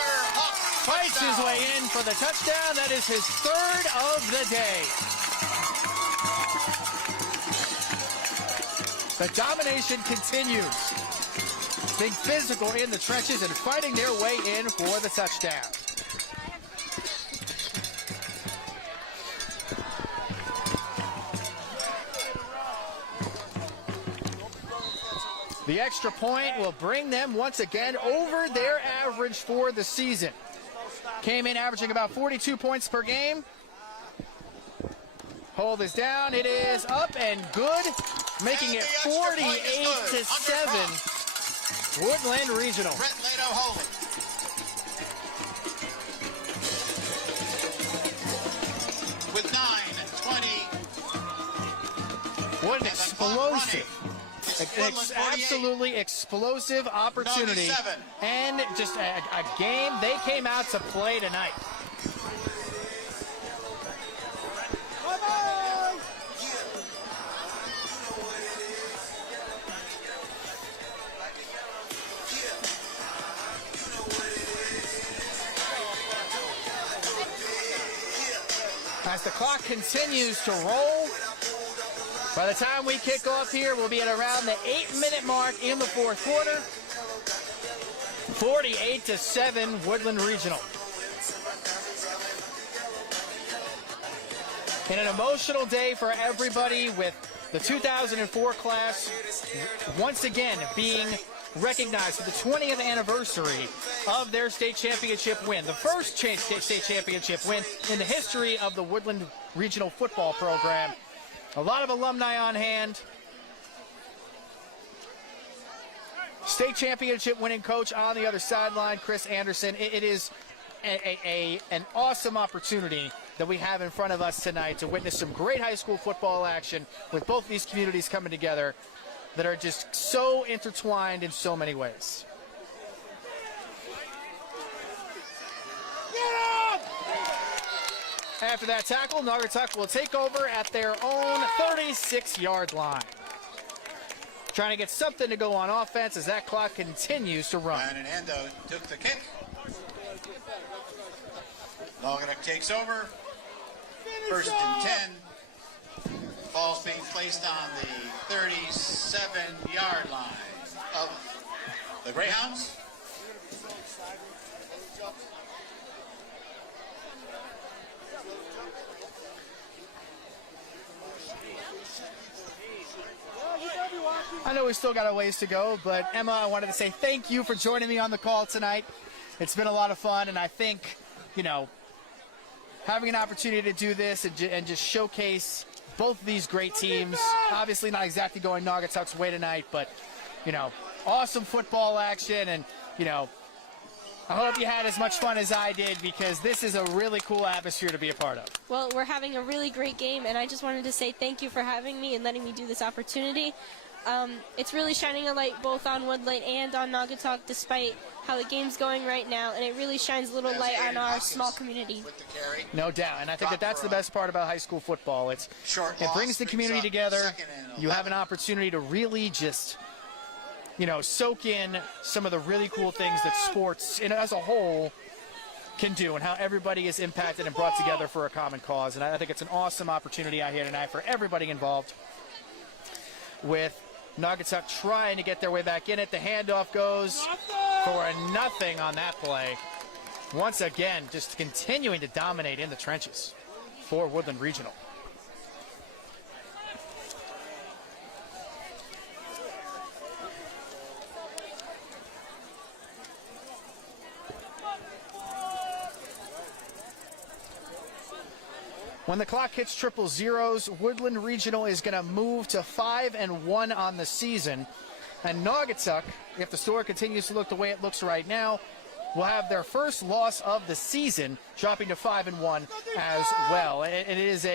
fights his way in for the touchdown. That is his third of the day. The domination continues. Being physical in the trenches and fighting their way in for the touchdown. The extra point will bring them once again over their average for the season. Came in averaging about 42 points per game. Hold is down. It is up and good, making it 48-7. Woodland Regional. Brett Lato holding. With 9:20. What an explosive, absolutely explosive opportunity. 97. And just a game they came out to play tonight. As the clock continues to roll, by the time we kick off here, we'll be at around the 8-minute mark in the fourth quarter. 48-7, Woodland Regional. And an emotional day for everybody, with the 2004 class once again being recognized for the 20th anniversary of their state championship win. The first state championship win in the history of the Woodland Regional football program. A lot of alumni on hand. State championship winning coach on the other sideline, Chris Anderson. It is an awesome opportunity that we have in front of us tonight to witness some great high school football action with both these communities coming together that are just so intertwined in so many ways. After that tackle, Naugatuck will take over at their own 36-yard line. Trying to get something to go on offense as that clock continues to run. And Ando took the kick. Naugatuck takes over. First and 10. Ball's being placed on the 37-yard line of the Greyhounds. I know we still got a ways to go, but Emma, I wanted to say thank you for joining me on the call tonight. It's been a lot of fun, and I think, you know, having an opportunity to do this and just showcase both of these great teams, obviously not exactly going Naugatuck's way tonight, but, you know, awesome football action, and, you know, I hope you had as much fun as I did, because this is a really cool atmosphere to be a part of. Well, we're having a really great game, and I just wanted to say thank you for having me and letting me do this opportunity. It's really shining a light both on Woodland and on Naugatuck, despite how the game's going right now, and it really shines a little light on our small community. No doubt, and I think that's the best part about high school football. It brings the community together. You have an opportunity to really just, you know, soak in some of the really cool things that sports as a whole can do, and how everybody is impacted and brought together for a common cause. And I think it's an awesome opportunity out here tonight for everybody involved, with Naugatuck trying to get their way back in it. The handoff goes for a nothing on that play. Once again, just continuing to dominate in the trenches for Woodland Regional. When the clock hits triple zeros, Woodland Regional is going to move to 5-1 on the season. And Naugatuck, if the score continues to look the way it looks right now, will have their first loss of the season, dropping to 5-1 as well. And it is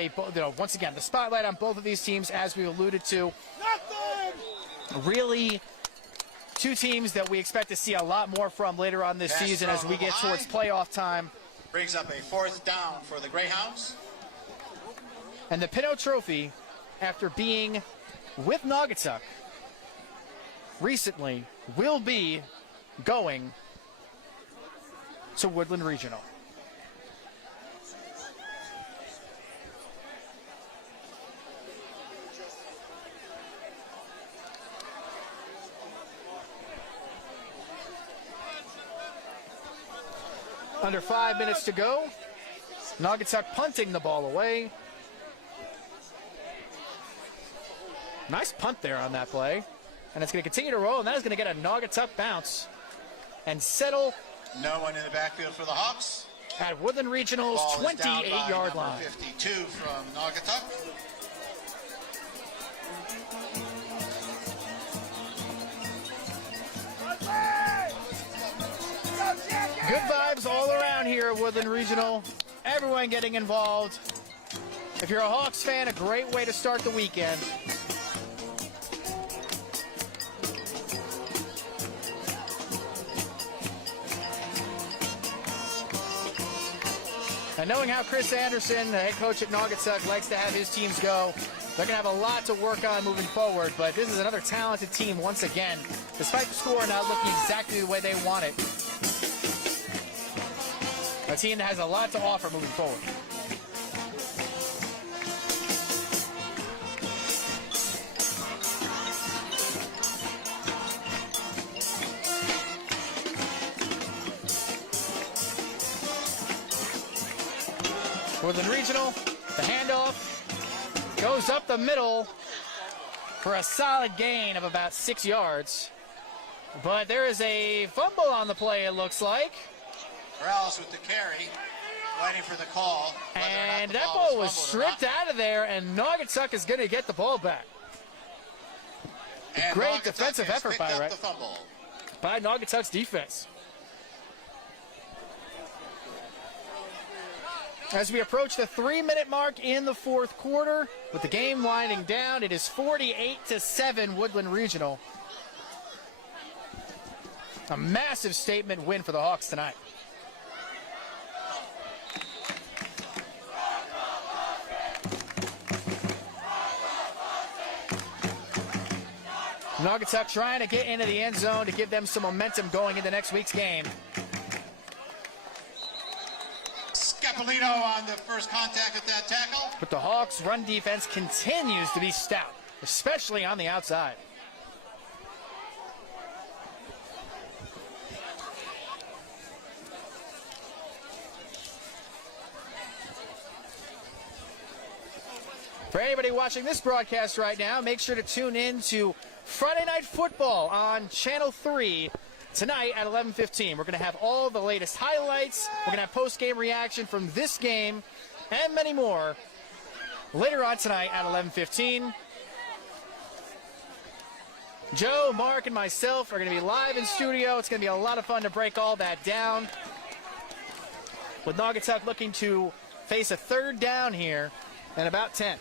once again, the spotlight on both of these teams, as we alluded to. Really, two teams that we expect to see a lot more from later on this season as we get towards playoff time. Brings up a fourth down for the Greyhounds. And the Pinot Trophy, after being with Naugatuck recently, will be going to Woodland Regional. Under 5 minutes to go. Naugatuck punting the ball away. Nice punt there on that play. and it's going to continue to roll, and that is going to get a Naugatuck bounce and settle No one in the backfield for the Hawks. at Woodland Regional's Ball is down by 28-yard number line. 52 from Naugatuck. Good vibes all around here at Woodland Regional. Everyone getting involved. If you're a Hawks fan, a great way to start the weekend. And knowing how Chris Anderson, the head coach at Naugatuck, likes to have his teams go, they're going to have a lot to work on moving forward. But this is another talented team once again, despite the score not looking exactly the way they want it. A team that has a lot to offer moving forward. Woodland Regional, the handoff goes up the middle for a solid gain of about 6 yards. But there is a fumble on the play, it looks like. Morales with the carry, waiting for the call. And that ball was stripped out of there, and Naugatuck is going to get the ball back. And Great Naugatuck defensive has effort picked by up Ray. the fumble. By Naugatuck's defense. As we approach the 3-minute mark in the fourth quarter, with the game winding down, it is 48-7 Woodland Regional. A massive statement win for the Hawks tonight. Naugatuck trying to get into the end zone to give them some momentum going into next week's game. Scapolino on the first contact at that tackle. But the Hawks' run defense continues to be stout, especially on the outside. For anybody watching this broadcast right now, make sure to tune in to Friday Night Football on Channel 3 tonight at 11:15. We're going to have all the latest highlights. We're going to have post-game reaction from this game and many more later on tonight at 11:15. Joe, Mark, and myself are going to be live in studio. It's going to be a lot of fun to break all that down. With Naugatuck looking to face a third down here and about 10.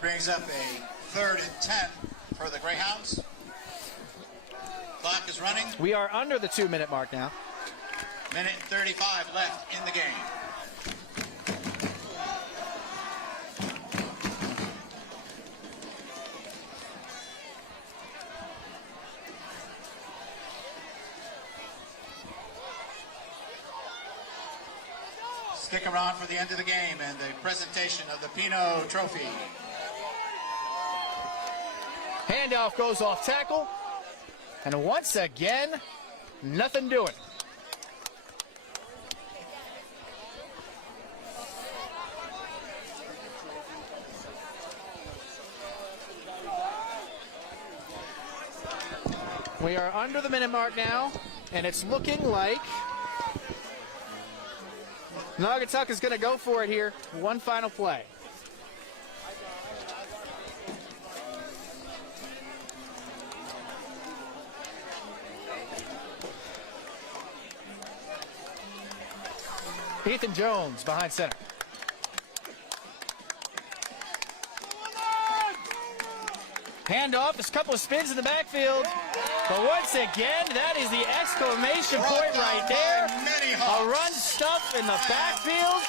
Brings up a 3rd and 10 for the Greyhounds. Clock is running. We are under the 2-minute mark now. Minute and 35 left in the game. Stick around for the end of the game and the presentation of the Pino Trophy. Handoff goes off tackle. And once again, nothing doing. We are under the minute mark now, and it's looking like Naugatuck is going to go for it here. One final play. Ethan Jones behind center. Handoff, there's a couple of spins in the backfield. But once again, that is the exclamation point right there. A run stuff in the backfield.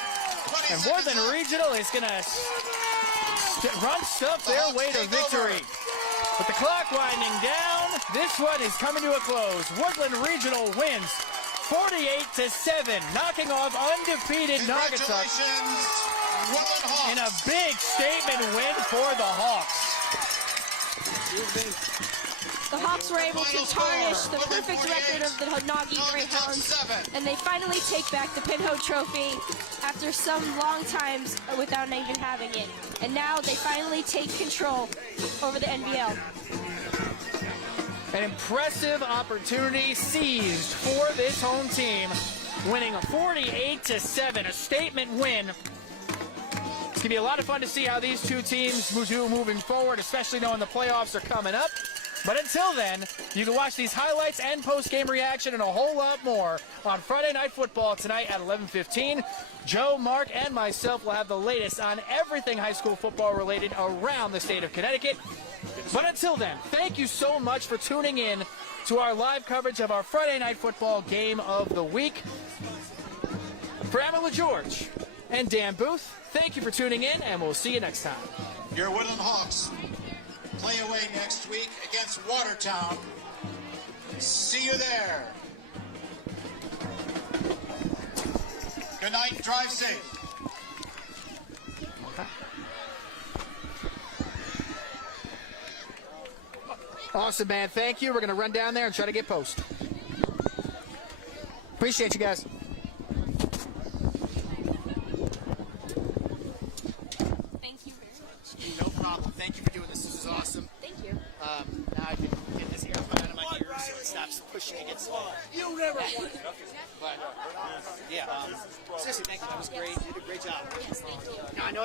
And Woodland Regional is going to run stuff their way to victory. With the clock winding down, this one is coming to a close. Woodland Regional wins 48-7, knocking off undefeated Naugatuck in a big statement win for the Hawks. the Hawks were able to tarnish the perfect record of the Nagi Greyhounds, and they finally take back the Pinho Trophy after some long times without even having it. And now they finally take control over the NBL. An impressive opportunity seized for this home team, winning 48-7, a statement win. It's going to be a lot of fun to see how these two teams do moving forward, especially knowing the playoffs are coming up. But until then, you can watch these highlights and post-game reaction and a whole lot more on Friday Night Football tonight at 11:15. Joe, Mark, and myself will have the latest on everything high school football related around the state of Connecticut. But until then, thank you so much for tuning in to our live coverage of our Friday Night Football game of the week. For Emma George and Dan Booth, thank you for tuning in, and we'll see you next time. Your Woodland Hawks play away next week against Watertown. See you there. Good night. Drive safe. Awesome, man. Thank you. We're going to run down there and try to get post. Appreciate you guys. Thank you very much. No problem. Thank you for doing this. This is awesome. Thank you. Now I can get this earphone out of my ear so it stops pushing against the wall. You never won. But, yeah, seriously, thank you. That was great. You did a great job. Yes, thank you. Now, I know